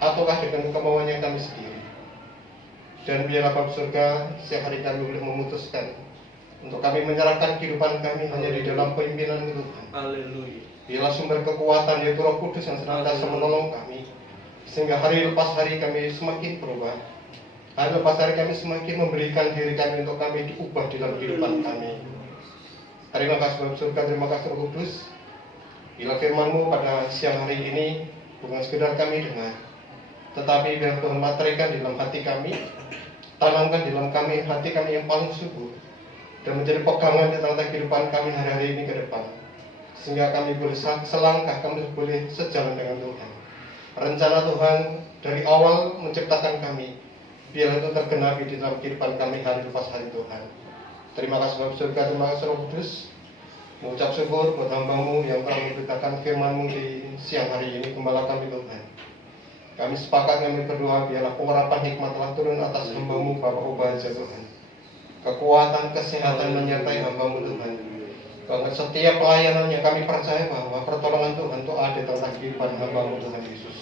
ataukah dengan kemauan yang kami sendiri. Dan biarlah Bapa surga, setiap hari kami boleh memutuskan untuk kami menyerahkan kehidupan kami hanya di dalam pimpinan Tuhan. Haleluya. Biarlah sumber kekuatan yaitu Roh Kudus yang senantiasa menolong kami, sehingga hari lepas hari kami semakin berubah. Hari lepas hari kami semakin memberikan diri kami untuk kami diubah dalam kehidupan kami. Terima kasih Bapa surga, terima kasih Roh Kudus. Bila firman-Mu pada siang hari ini bukan sekedar kami dengar, tetapi biar Tuhan materikan di dalam hati kami, tanamkan di dalam hati kami yang paling subur, dan menjadi pegangan di tengah kehidupan kami hari-hari ini ke depan, sehingga kami boleh selangkah, kami boleh sejalan dengan Tuhan. Rencana Tuhan dari awal menciptakan kami, biar itu tergenapi di dalam kehidupan kami hari lepas hari Tuhan. Terima kasih Bapa surga, terima kasih Roh Kudus. Mengucap syukur buat hamba-Mu yang telah memberitakan firman-Mu di siang hari ini. Gembala kami Tuhan. Kami sepakat kami berdoa, biarlah pengurapan hikmat telah turun atas hamba-Mu Bapak Ubaja Tuhan. Kekuatan, kesehatan menyertai hamba-Mu Tuhan. Bahwa setiap pelayanannya kami percaya bahwa pertolongan Tuhan itu ada tentang kehidupan hamba-Mu Tuhan Yesus.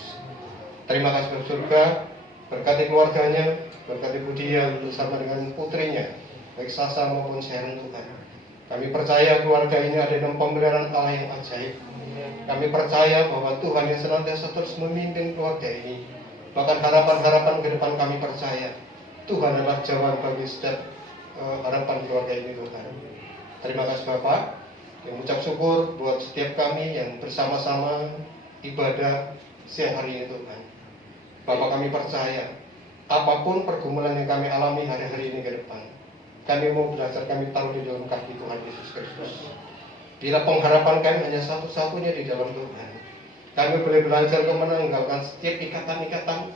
Terima kasih Bapak surga, berkati keluarganya, berkati Budia bersama dengan putrinya, baik Sasa maupun Sharon Tuhan. Kami percaya keluarga ini ada dalam pemeliharaan Allah yang ajaib. Kami percaya bahwa Tuhan yang senantiasa terus memimpin keluarga ini. Bahkan harapan-harapan ke depan kami percaya Tuhan adalah jawaban bagi setiap harapan keluarga ini Tuhan. Terima kasih Bapak. Kami mengucap syukur buat setiap kami yang bersama-sama ibadah siang hari ini Tuhan. Bapak, kami percaya apapun pergumulan yang kami alami hari-hari ini ke depan, kami mau belajar, kami taruh di dalam kaki Tuhan Yesus Kristus. Bila pengharapan kami hanya satu-satunya di dalam Tuhan, kami boleh belajar untuk menanggalkan setiap ikatan-ikatan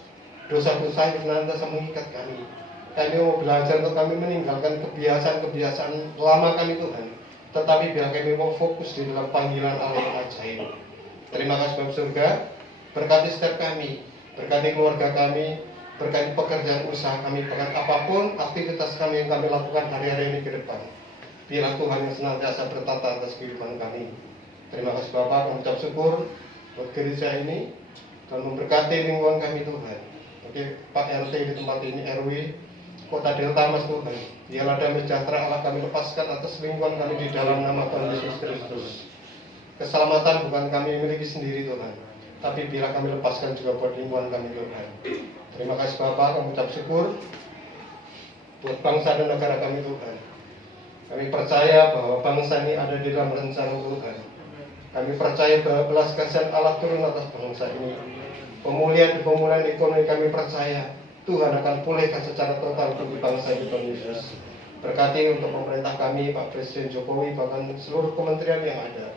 dosa-dosa yang senantiasa mengikat kami. Kami mau belajar untuk kami meninggalkan kebiasaan-kebiasaan lama kami Tuhan. Tetapi biar kami mau fokus di dalam panggilan Allah yang ajaib. Terima kasih Bapak surga, berkati setiap kami, berkati keluarga kami, berkati pekerjaan usaha kami, bahkan apapun aktivitas kami yang kami lakukan hari-hari ini ke depan. Biarlah Tuhan yang senantiasa bertata atas kehidupan kami. Terima kasih Bapak, kami ucap syukur buat gereja ini dan memberkati lingkungan kami Tuhan. Oke, Pak RT di tempat ini, RW Kota Delta Mas Tuhan, biarlah damai sejahtera Allah kami lepaskan atas lingkungan kami di dalam nama Tuhan Yesus Kristus. Keselamatan bukan kami miliki sendiri Tuhan, tapi biarlah kami lepaskan juga buat lingkungan kami Tuhan. Terima kasih Bapak, kami ucap syukur buat bangsa dan negara kami Tuhan. Kami percaya bahwa bangsa ini ada di dalam rencana Tuhan. Kami percaya bahwa belas kasihan Allah turun atas bangsa ini. Pemulihan ekonomi kami percaya Tuhan akan pulihkan secara total bagi bangsa ini Tuhan Yesus. Berkati untuk pemerintah kami, Pak Presiden Jokowi, bahkan seluruh kementerian yang ada,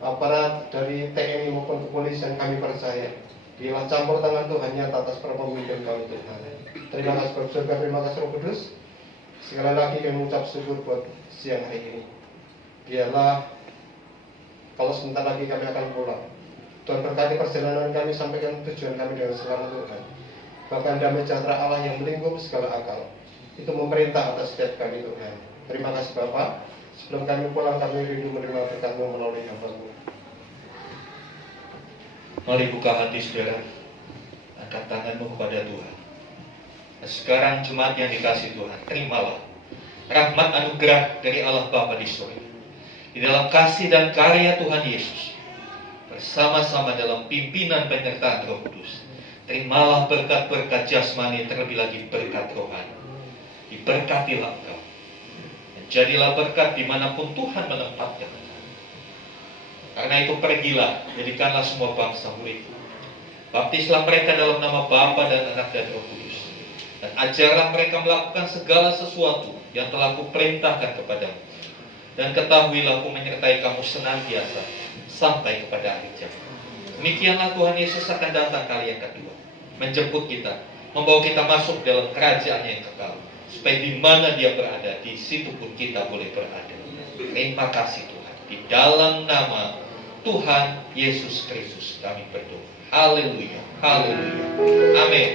aparat dari TNI maupun kepolisian, kami percaya bila campur tangan Tuhan nyata atas kepemimpinan kami Tuhan. Terima kasih Bapak surga, terima kasih Roh Kudus. Sekali lagi kami mengucap syukur buat siang hari ini. Biarlah kalau sebentar lagi kami akan pulang, Tuhan berkati perjalanan kami sampai ke tujuan kami dengan selamat Tuhan. Bahkan damai sejahtera Allah yang melingkup segala akal itu memerintah atas setiap kami Tuhan. Terima kasih Bapak. Sebelum kami pulang, kami rindu menerima berkat-Mu melalui hamba-Mu. Mari buka hati saudara, angkat tanganmu kepada Tuhan. Nah, sekarang jemaat yang dikasih Tuhan, terimalah rahmat anugerah dari Allah Bapa di surga. Di dalam kasih dan karya Tuhan Yesus, bersama-sama dalam pimpinan penyertaan Roh Kudus, terimalah berkat-berkat jasmani, terlebih lagi berkat rohani. Diberkatilah engkau, menjadilah berkat dimanapun Tuhan menempatkan. Karena itu pergilah, jadikanlah semua bangsa murid. Baptislah mereka dalam nama Bapa dan Anak dan Roh Kudus, dan ajarlah mereka melakukan segala sesuatu yang telah kuperintahkan kepadamu. Dan ketahuilah aku menyertai kamu senantiasa sampai kepada akhir zaman. Demikianlah Tuhan Yesus akan datang kali yang kedua, menjemput kita, membawa kita masuk dalam kerajaan yang kekal, supaya di mana Dia berada, di situ pun kita boleh berada. Terima kasih Tuhan. Di dalam nama Tuhan Yesus Kristus kami berdoa. Haleluya, haleluya, amin.